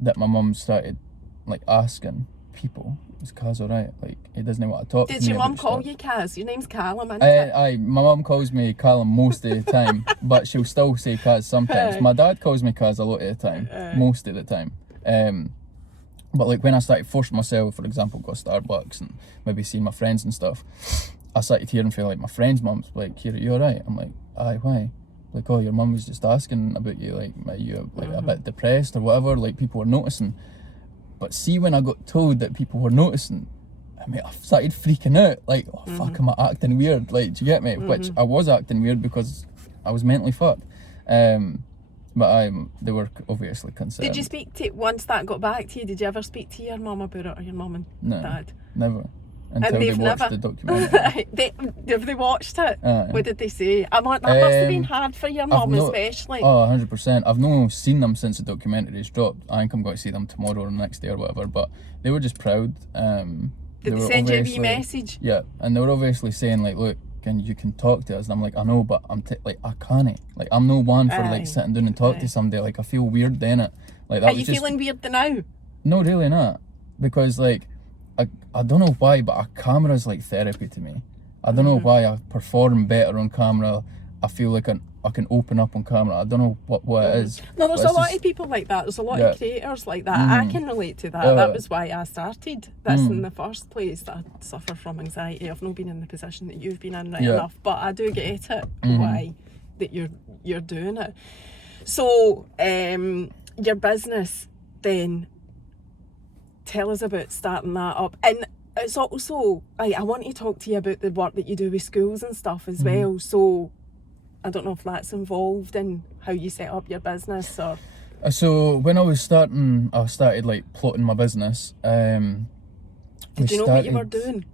that my mum started like asking people, is Kaz alright? Like, he doesn't want to talk to me. Did your mum about call stuff. you Kaz? Your name's Callum, isn't it? Aye, my mum calls me Callum most of the time, but she'll still say Kaz sometimes. Aye. My dad calls me Kaz a lot of the time, most of the time. But like when I started forcing myself, for example, go to Starbucks and maybe see my friends and stuff, I started hearing from like my friends' mums like, "Here, are you alright?" I'm like, "Aye, why?" Like, "Oh, your mum was just asking about you, like, are you like a bit depressed or whatever?" Like, people were noticing. But see, when I got told that people were noticing, I mean, I started freaking out. Like, oh fuck, am I acting weird? Like, do you get me? Which I was acting weird because I was mentally fucked. But they were obviously concerned. Did you speak to, once that got back to you, did you ever speak to your mum about it, or your mum and dad? Never. Until they watched the documentary. Have they watched it? What did they say? That must have been hard for your mum, especially. Oh, 100%. I've not seen them since the documentary's dropped. I think I'm going to see them tomorrow or the next day or whatever, but they were just proud. Did they send you a wee message? Yeah, and they were obviously saying like, "Look, you can talk to us." And I'm like, "I know, but like, I can't. Like, I'm no one for like sitting down and talk to somebody. Like, I feel weird doing it. Like, that Are you feeling weird now? No, really not. Because like, I don't know why, but a camera's like therapy to me. I don't know why I perform better on camera. I feel like I can open up on camera. I don't know what it is. No, there's a lot of people like that. There's a lot of creators like that. I can relate to that. That was why I started this in the first place. That I suffer from anxiety. I've not been in the position that you've been in enough, but I do get it why that you're doing it. So your business then, tell us about starting that up. And it's also, I want to talk to you about the work that you do with schools and stuff as well. So I don't know if that's involved in how you set up your business or... So when I started like plotting my business. Did you know what you were doing?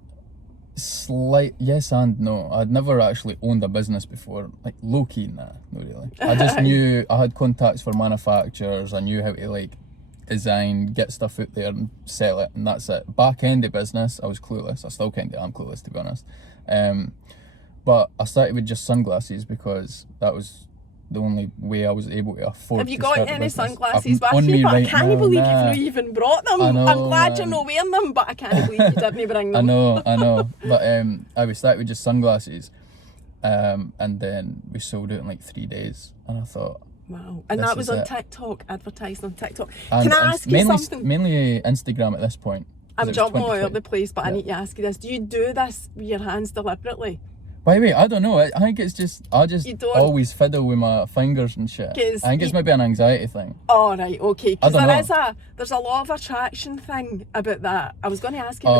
Yes and no. I'd never actually owned a business before, like low key, not really. I just knew I had contacts for manufacturers. I knew how to like design, get stuff out there and sell it, and that's it. Back end of business, I was clueless. I still kind of am clueless, to be honest. But I started with just sunglasses because that was the only way I was able to afford. Have you to got start any sunglasses with on you? me But right I can't now, believe nah. you've not even brought them. I know, I'm glad you're man. not wearing them, but I can't believe you didn't bring them. I know. But I would start with just sunglasses, and then we sold it in like 3 days, and I thought, wow. And that was on TikTok, advertising on TikTok. And Can I ask you something? Mainly Instagram at this point. I'm jumping all over the place, but I need to ask you this. Do you do this with your hands deliberately? By the way, I don't know. I think it's just, I just You don't? always fiddle with my fingers and shit. I think it's maybe an anxiety thing. Oh, right, okay. I Because don't know. there's a law of attraction thing about that. I was going to ask you.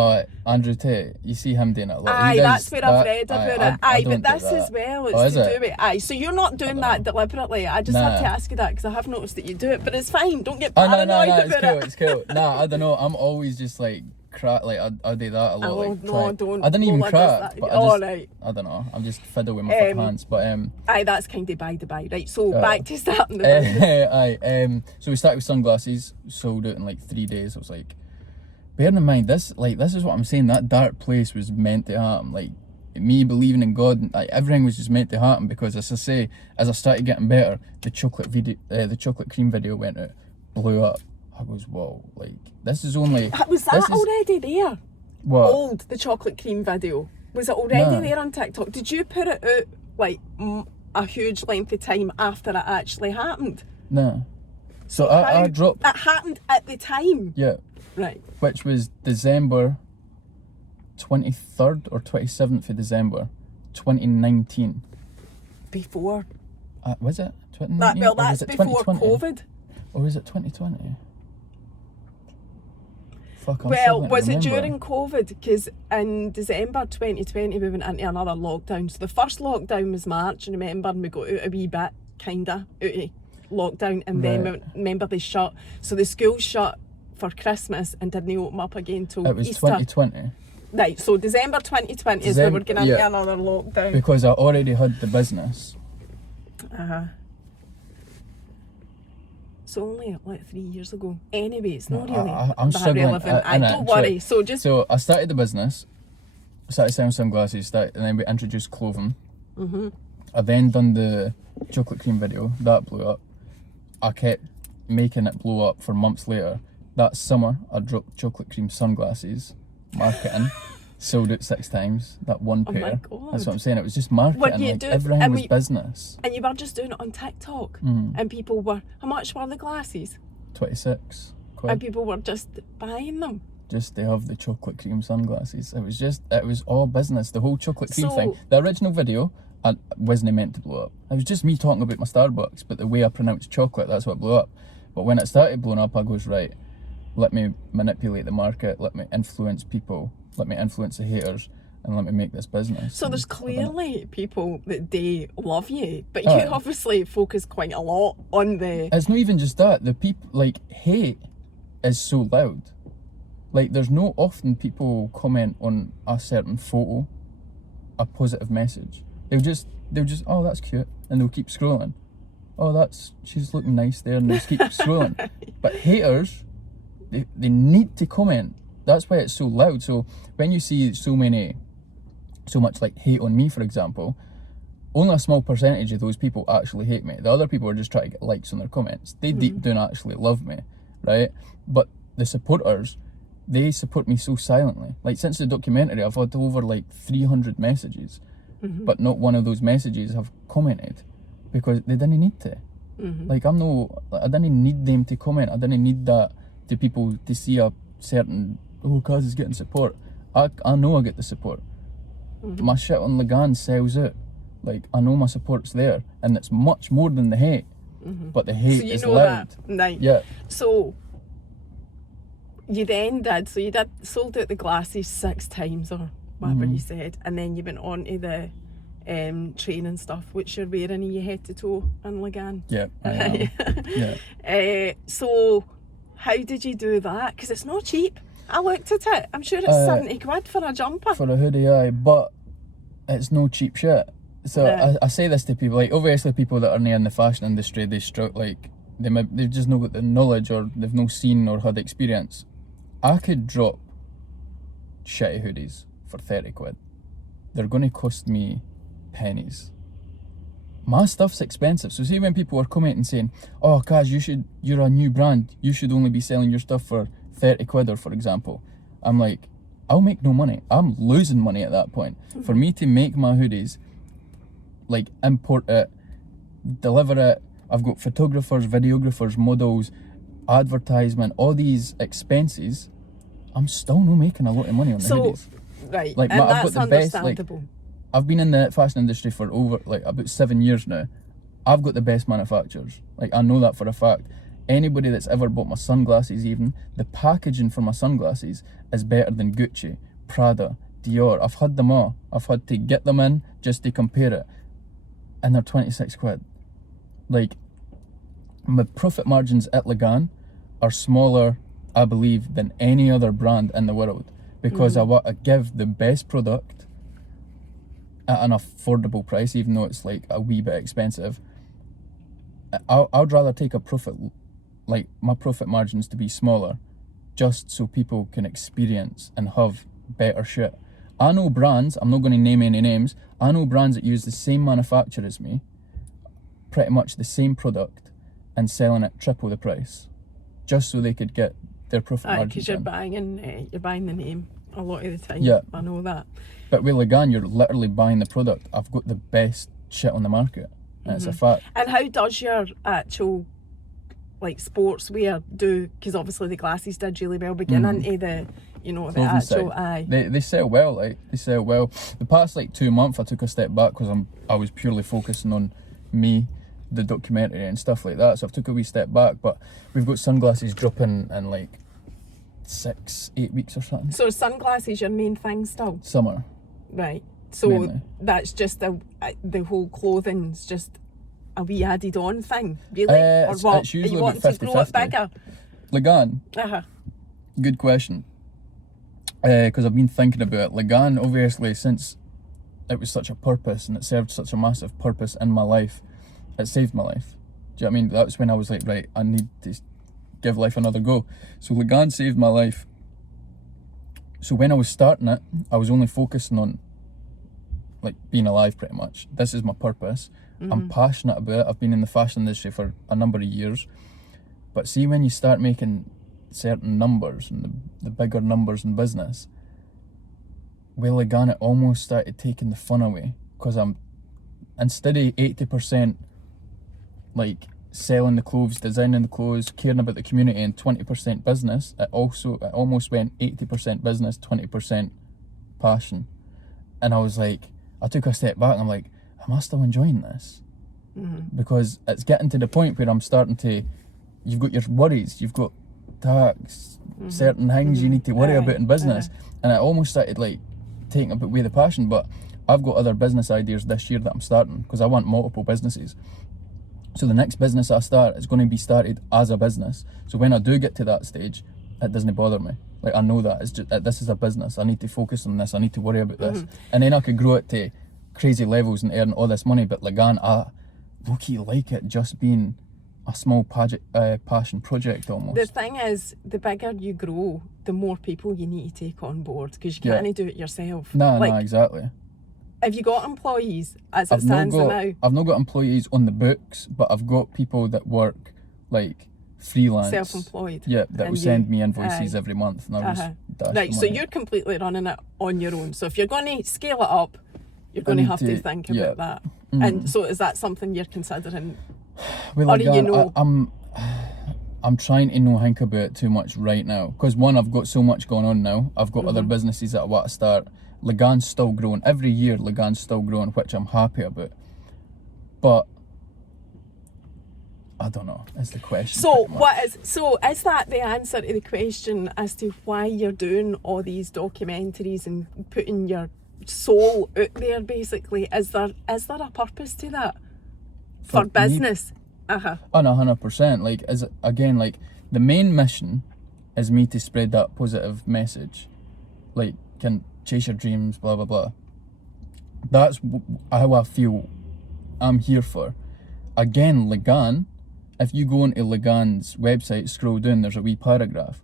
Andrew Tate, you see him doing it a lot. Aye, that's where I've read about it. I But don't do this that. as well, Oh, it's is to it? do with. Aye, so you're not doing that deliberately. I just have to ask you that because I have noticed that you do it, but it's fine. Don't get paranoid about it's cool. Nah, I don't know. I'm always just like crack. Like I do that a lot. Oh, like, no, don't. I didn't even Lola does crack. that. But Oh, right. I don't know. I'm just fiddle with my fucking hands. But Aye, that's kind of by the by. Right, so back to starting the business. So we started with sunglasses, sold it in like 3 days. I was like, bearing in mind this is what I'm saying. That dark place was meant to happen. Like me believing in God, like everything was just meant to happen because, as I say, as I started getting better, the chocolate cream video went out, blew up. I was, whoa, like this is only. Was that already there? What? The chocolate cream video. Was it already No. there on TikTok? Did you put it out like a huge length of time after it actually happened? No. So I dropped. It happened at the time. Yeah. Right. Which was December 23rd or 27th of December 2019. Before. Was it 2019? Well, that's before COVID. Or was it 2020? Fuck, I'm Well, struggling to was it remember. during COVID? Because in December 2020 we went into another lockdown. So the first lockdown was March, and remember, and we got out a wee bit, kinda, out of lockdown, and then remember they shut. So the schools shut for Christmas and didn't open up again till It was Easter. 2020. Right, so December 2020 is when we're going into another lockdown. Because I already had the business. It's only like 3 years ago. Anyway, it's not really I'm that struggling. relevant. Don't worry. So I started the business, started selling sunglasses, and then we introduced clothing. I then done the chocolate cream video, that blew up. I kept making it blow up for months later. that summer, I dropped chocolate cream sunglasses, marketing, sold it 6 times, that one Oh pair. my God. That's what I'm saying, it was just marketing, you like doing- everything and was we- business. And you were just doing it on TikTok. And people were, how much were the glasses? 26 quid. And people were just buying them. Just to have the chocolate cream sunglasses. It was all business, the whole chocolate cream So- thing. The original video, I wasn't meant to blow up. It was just me talking about my Starbucks, but the way I pronounced chocolate, that's what blew up. But when it started blowing up, I goes, right, let me manipulate the market, let me influence people, let me influence the haters, and let me make this business. So there's clearly people that they love you, but you Aye. obviously focus quite a lot on the... It's not even just that, the people, like, hate is so loud. Like, there's no often people comment on a certain photo, a positive message. They'll just, oh, that's cute, and they'll keep scrolling. Oh, she's looking nice there, and they'll just keep scrolling. But haters, they need to comment. That's why it's so loud. So when you see so much like hate on me, for example, only a small percentage of those people actually hate me. The other people are just trying to get likes on their comments. They deep down actually love me, right? But the supporters, they support me so silently. Like, since the documentary, I've had over like 300 messages, but not one of those messages have commented because they didn't need to. Like, I didn't need them to comment. I didn't need that to people to see a certain, oh, Kaz is getting support. I know I get the support. My shit on Lagan sells out. Like, I know my support's there, and it's much more than the hate. But the hate So you is know loud. that, right? Yeah. So you sold out the glasses 6 times or whatever you said, and then you went on to the training stuff, which you're wearing in your head to toe in Lagan. Yeah, I am. Yeah. So how did you do that? Because it's not cheap. I looked at it. I'm sure it's 70 quid for a jumper. For a hoodie, aye, but it's no cheap shit. So Yeah. I say this to people, like, obviously people that are near in the fashion industry, they've just not got the knowledge, or they've no seen or had experience. I could drop shitty hoodies for 30 quid. They're going to cost me pennies. My stuff's expensive. So see when people are commenting saying, oh, Kaz, you're a new brand, you should only be selling your stuff for 30 quid, or for example, I'm like, I'll make no money. I'm losing money at that point. For me to make my hoodies, like, import it, deliver it, I've got photographers, videographers, models, advertisement, all these expenses, I'm still not making a lot of money on the hoodies. Right, Like, and I've that's got the best, like, understandable. I've been in the fashion industry for about 7 years now. I've got the best manufacturers. Like, I know that for a fact. Anybody that's ever bought my sunglasses, even, the packaging for my sunglasses is better than Gucci, Prada, Dior. I've had them all. I've had to get them in just to compare it. And they're 26 quid. Like, my profit margins at Lagan are smaller, I believe, than any other brand in the world. Because I want to give the best product at an affordable price, even though it's like a wee bit expensive. I'd rather take a profit, like my profit margins to be smaller, just so people can experience and have better shit. I know brands, I'm not going to name any names, I know brands that use the same manufacturer as me, pretty much the same product, and selling it triple the price, just so they could get their profit margins. Because you're buying the name a lot of the time. Yeah. I know that. But with Lagan, you're literally buying the product. I've got the best shit on the market, and it's a fact. And how does your actual, like, sportswear do? Because obviously the glasses did really well, but getting into the, the Clothing actual side. They sell well, like, they sell well. The past like 2 months I took a step back because I was purely focusing on me, the documentary and stuff like that, so I've took a wee step back, but we've got sunglasses dropping in like 6-8 weeks or something. So sunglasses your main thing still? Summer. Right. So Mainly. that's just the whole clothing's just a wee added on thing, really? Or It's what? usually Are you about wanting to grow it 50-50. bigger? Lagan, good question. Because I've been thinking about it. Lagan, obviously, since it was such a purpose and it served such a massive purpose in my life, it saved my life. Do you know what I mean? That was when I was like, right, I need to give life another go. So Lagan saved my life. So when I was starting it, I was only focusing on like being alive pretty much. This is my purpose. I'm passionate about it. I've been in the fashion industry for a number of years. But see, when you start making certain numbers and the bigger numbers in business, with Lagan it almost started taking the fun away, because I'm, instead of 80% like selling the clothes, designing the clothes, caring about the community, and 20% business, it almost went 80% business, 20% passion. And I was like, I took a step back and I'm like, am I still enjoying this? Because it's getting to the point where I'm starting to, you've got your worries, you've got tax, certain things you need to worry about in business, and I almost started like taking away the passion. But I've got other business ideas this year that I'm starting, because I want multiple businesses. So the next business I start is going to be started as a business. So when I do get to that stage, it doesn't bother me. Like, I know that it's just, this is a business. I need to focus on this. I need to worry about this. And then I could grow it to crazy levels and earn all this money. But Lagan, I low-key like it just being a small passion project almost. The thing is, the bigger you grow, the more people you need to take on board, because you can't do it yourself. No, exactly. Have you got employees as it stands now? I've not got employees on the books, but I've got people that work like freelance. Self-employed. Yeah, that will send me invoices every month, and I just dash Right, the so money. you're completely running it on your own. So if you're going to scale it up, you're going to have to think about that. And so is that something you're considering? Well, or do you know? I'm trying to not think about it too much right now, because one, I've got so much going on now. I've got other businesses that I want to start. Lagan's still growing. Every year Lagan's still growing, which I'm happy about. But I don't know, is the question. So is that the answer to the question as to why you're doing all these documentaries and putting your soul out there, basically? Is there a purpose to that? For business? Oh, no, 100%. Like, again, like, the main mission is me to spread that positive message. Like, can chase your dreams, blah, blah, blah. That's how I feel I'm here for. Again, Lagan, if you go onto Lagan's website, scroll down, there's a wee paragraph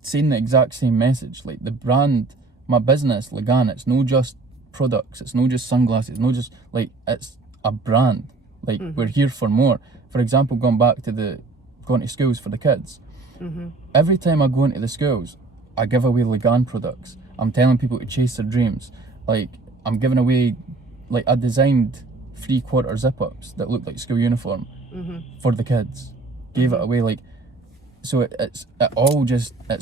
saying the exact same message. Like, the brand, my business, Lagan, it's no just products, it's no just sunglasses, no just, like, it's a brand. Like, we're here for more. For example, going to schools for the kids. Every time I go into the schools, I give away Lagan products. I'm telling people to chase their dreams. Like, I'm giving away, like, I designed 3/4 zip-ups that look like school uniform for the kids. Gave it away, like, so it's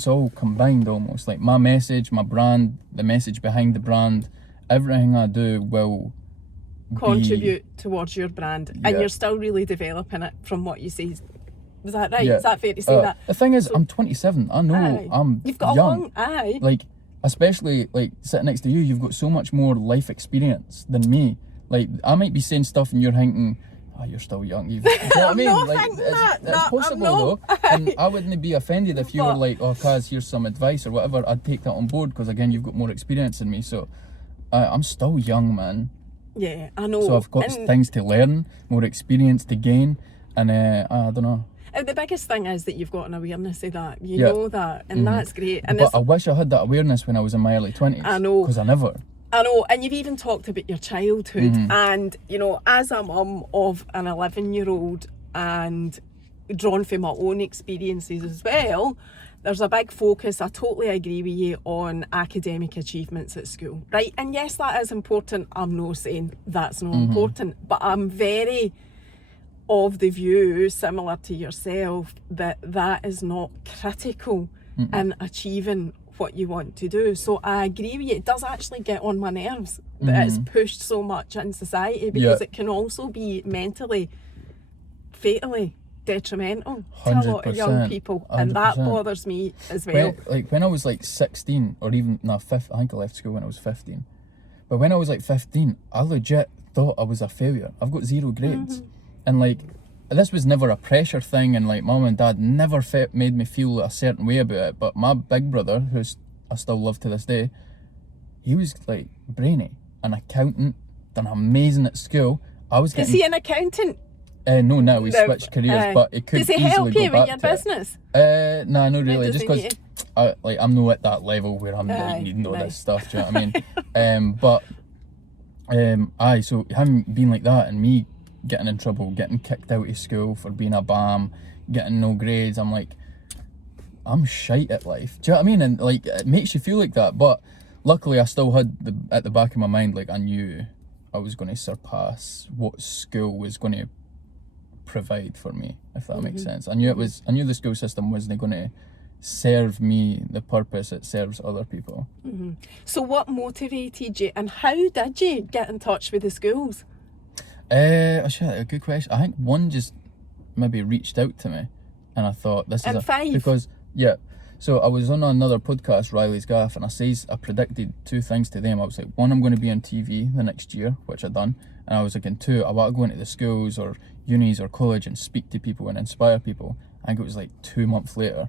all combined almost. Like, my message, my brand, the message behind the brand, everything I do will contribute towards your brand, and you're still really developing it from what you say. Was that right? Is that fair to say that? The thing is, I'm 27. I know I'm You've got young. Like, especially like sitting next to you, you've got so much more life experience than me. Like, I might be saying stuff and you're thinking, oh, you're still young. You know what I mean? not Like, thinking it's possible though. And I wouldn't be offended if you were like, oh, Kaz, here's some advice or whatever. I'd take that on board, because again, you've got more experience than me. So I'm still young, man. Yeah, I know. So I've got things to learn, more experience to gain, and I don't know. And the biggest thing is that you've got an awareness of that. You know that, and that's great. And but I wish I had that awareness when I was in my early 20s. I know. Because I never. I know, and you've even talked about your childhood. And, you know, as a mum of an 11-year-old and drawn from my own experiences as well, there's a big focus, I totally agree with you, on academic achievements at school, right? And yes, that is important. I'm not saying that's not important, but I'm very of the view, similar to yourself, that is not critical in achieving what you want to do. So I agree with you. It does actually get on my nerves that it's pushed so much in society, because it can also be mentally, fatally detrimental to a lot of young people, 100%. And that bothers me as well. When I was like 16, or even, I think I left school when I was 15. But when I was like 15, I legit thought I was a failure. I've got 0 grades. And like, this was never a pressure thing, and like mum and dad never made me feel a certain way about it. But my big brother, who I still love to this day, he was like brainy, an accountant, done amazing at school. Is he an accountant? No, now he switched careers, but it could easily go back to it. Does he help you with your business? No, not really. Just because I'm not at that level where I'm needing all this stuff. Do you know what I mean? So him being like that and me getting in trouble, getting kicked out of school for being a bam, getting no grades, I'm like, I'm shite at life. Do you know what I mean? And like, it makes you feel like that. But luckily, I still had at the back of my mind, like, I knew I was going to surpass what school was going to provide for me, if that makes sense. I knew the school system wasn't going to serve me the purpose it serves other people. So what motivated you, and how did you get in touch with the schools? A good question. I think one just maybe reached out to me, and I thought this is because so I was on another podcast, Riley's Gaff, and I predicted two things to them. I was like, one, I'm going to be on TV the next year, which I done, and I was like, and two, I want to go into the schools or unis or college and speak to people and inspire people. I think it was like 2 months later,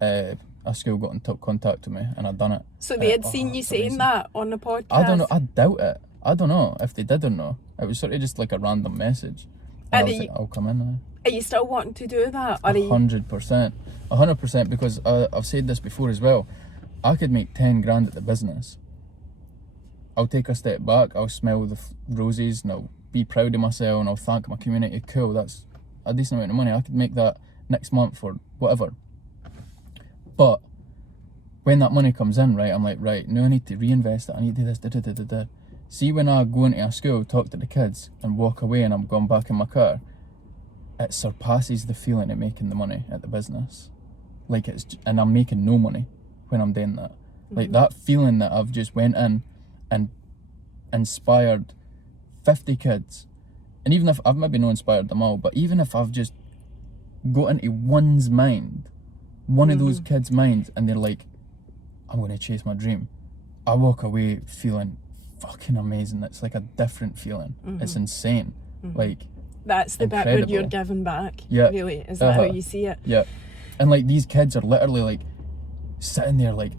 a school got in contact with me, and I'd done it. So they had seen you saying that on the podcast? I don't know. I doubt it. I don't know if they did or not. It was sort of just like a random message. And I was like, I'll come in now. Are you still wanting to do that? 100%. 100%, because I've said this before as well. I could make 10 grand at the business. I'll take a step back, I'll smell the roses, and I'll be proud of myself, and I'll thank my community. Cool, that's a decent amount of money. I could make that next month or whatever. But when that money comes in, right, I'm like, right, now I need to reinvest it. I need to do this, See, when I go into a school, talk to the kids, and walk away, and I'm going back in my car, it surpasses the feeling of making the money at the business. Like, and I'm making no money when I'm doing that. Like, that feeling that I've just went in and inspired 50 kids, and even if I've maybe not inspired them all, but even if I've just got into one's mind, one of those kids' minds, and they're like, I'm going to chase my dream, I walk away feeling fucking amazing. It's like a different feeling. It's insane. Like, that's the incredible bit where you're giving back. Yeah. Really, is that how you see it? Yeah. And like, these kids are literally like sitting there like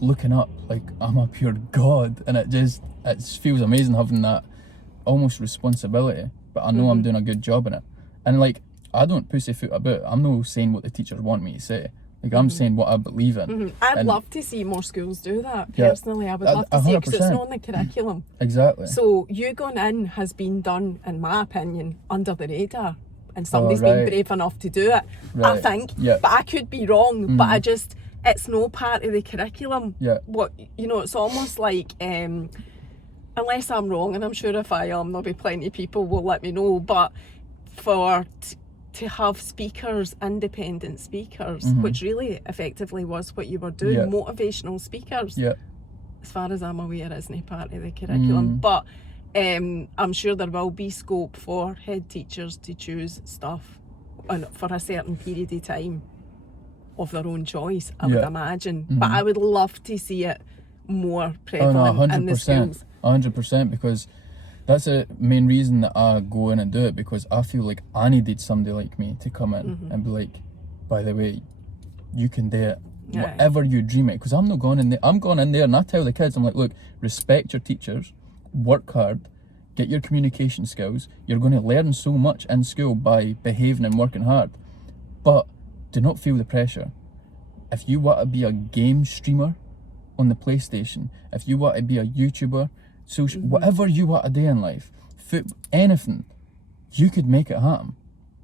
looking up like I'm a pure god, and it feels amazing having that almost responsibility, but I know I'm doing a good job in it. And like, I don't pussyfoot about. I'm not saying what the teachers want me to say. Like, I'm saying what I believe in. I'd love to see more schools do that, personally. I would love to see it, because it's not in the curriculum. Exactly. So you going in has been done, in my opinion, under the radar. And somebody's been brave enough to do it, I think. But I could be wrong, but it's no part of the curriculum. What, it's almost like, unless I'm wrong, and I'm sure if I am, there'll be plenty of people will let me know, but to have speakers, independent speakers, which really effectively was what you were doing, motivational speakers, as far as I'm aware, isn't part of the curriculum. But I'm sure there will be scope for head teachers to choose stuff for a certain period of time of their own choice, I would imagine. But I would love to see it more prevalent in the schools. 100%, because that's the main reason that I go in and do it, because I feel like I needed somebody like me to come in and be like, by the way, you can do it. Whatever you dream it. Because I'm not going in there. I'm going in there and I tell the kids, I'm like, look, respect your teachers, work hard, get your communication skills. You're going to learn so much in school by behaving and working hard. But do not feel the pressure. If you want to be a game streamer on the PlayStation, if you want to be a YouTuber, whatever you want to do in life, anything, you could make it happen.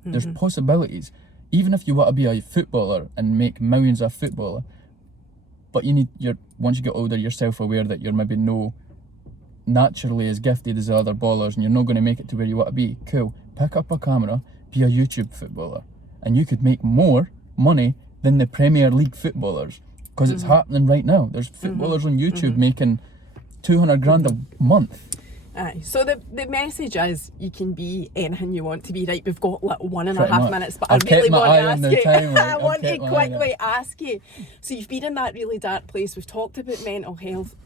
There's possibilities. Even if you want to be a footballer and make millions of footballer, but once you get older, you're self-aware that you're maybe no naturally as gifted as the other ballers, and you're not going to make it to where you want to be. Cool. Pick up a camera, be a YouTube footballer, and you could make more money than the Premier League footballers, because it's happening right now. There's footballers on YouTube making 200 grand a month. Aye. So the message is, you can be anything you want to be. Right, we've got like 1.5 minutes, but I really want to ask you. I want to quickly ask you. So you've been in that really dark place. We've talked about mental health.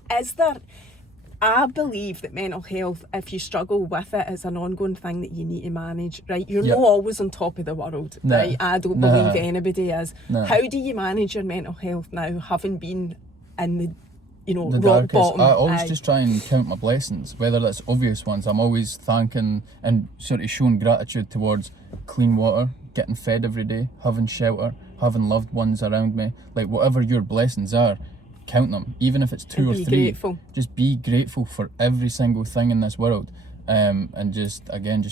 I believe that mental health, if you struggle with it, is an ongoing thing that you need to manage, right? You're not always on top of the world, right? I don't believe anybody is. How do you manage your mental health now, having been in the rock darkest bottom? I always just try and count my blessings, whether that's obvious ones. I'm always thanking and sort of showing gratitude towards clean water, getting fed every day, having shelter, having loved ones around me. Like, whatever your blessings are, count them, even if it's two or three. Grateful. Just be grateful for every single thing in this world, and just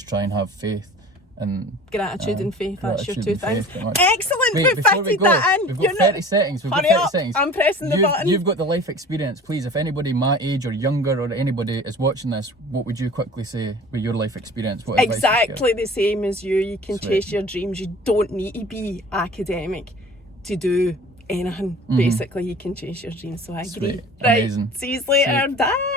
try and have faith. and Gratitude and faith, that's your two gratitude and things. faith, pretty much. Excellent, Wait, we've before we fitted go, that in. we've You're got not- 30 seconds. We've got Hurry 30 up, seconds. I'm pressing the button. You've got the life experience. Please, if anybody my age or younger or anybody is watching this, what would you quickly say with your life experience? What advice would you give? Exactly the same as you. You can Sweet. chase your dreams. You don't need to be academic to do anything. Basically, you can chase your dreams. So I agree. Sweet. Right. Amazing. See you later. See you. Bye.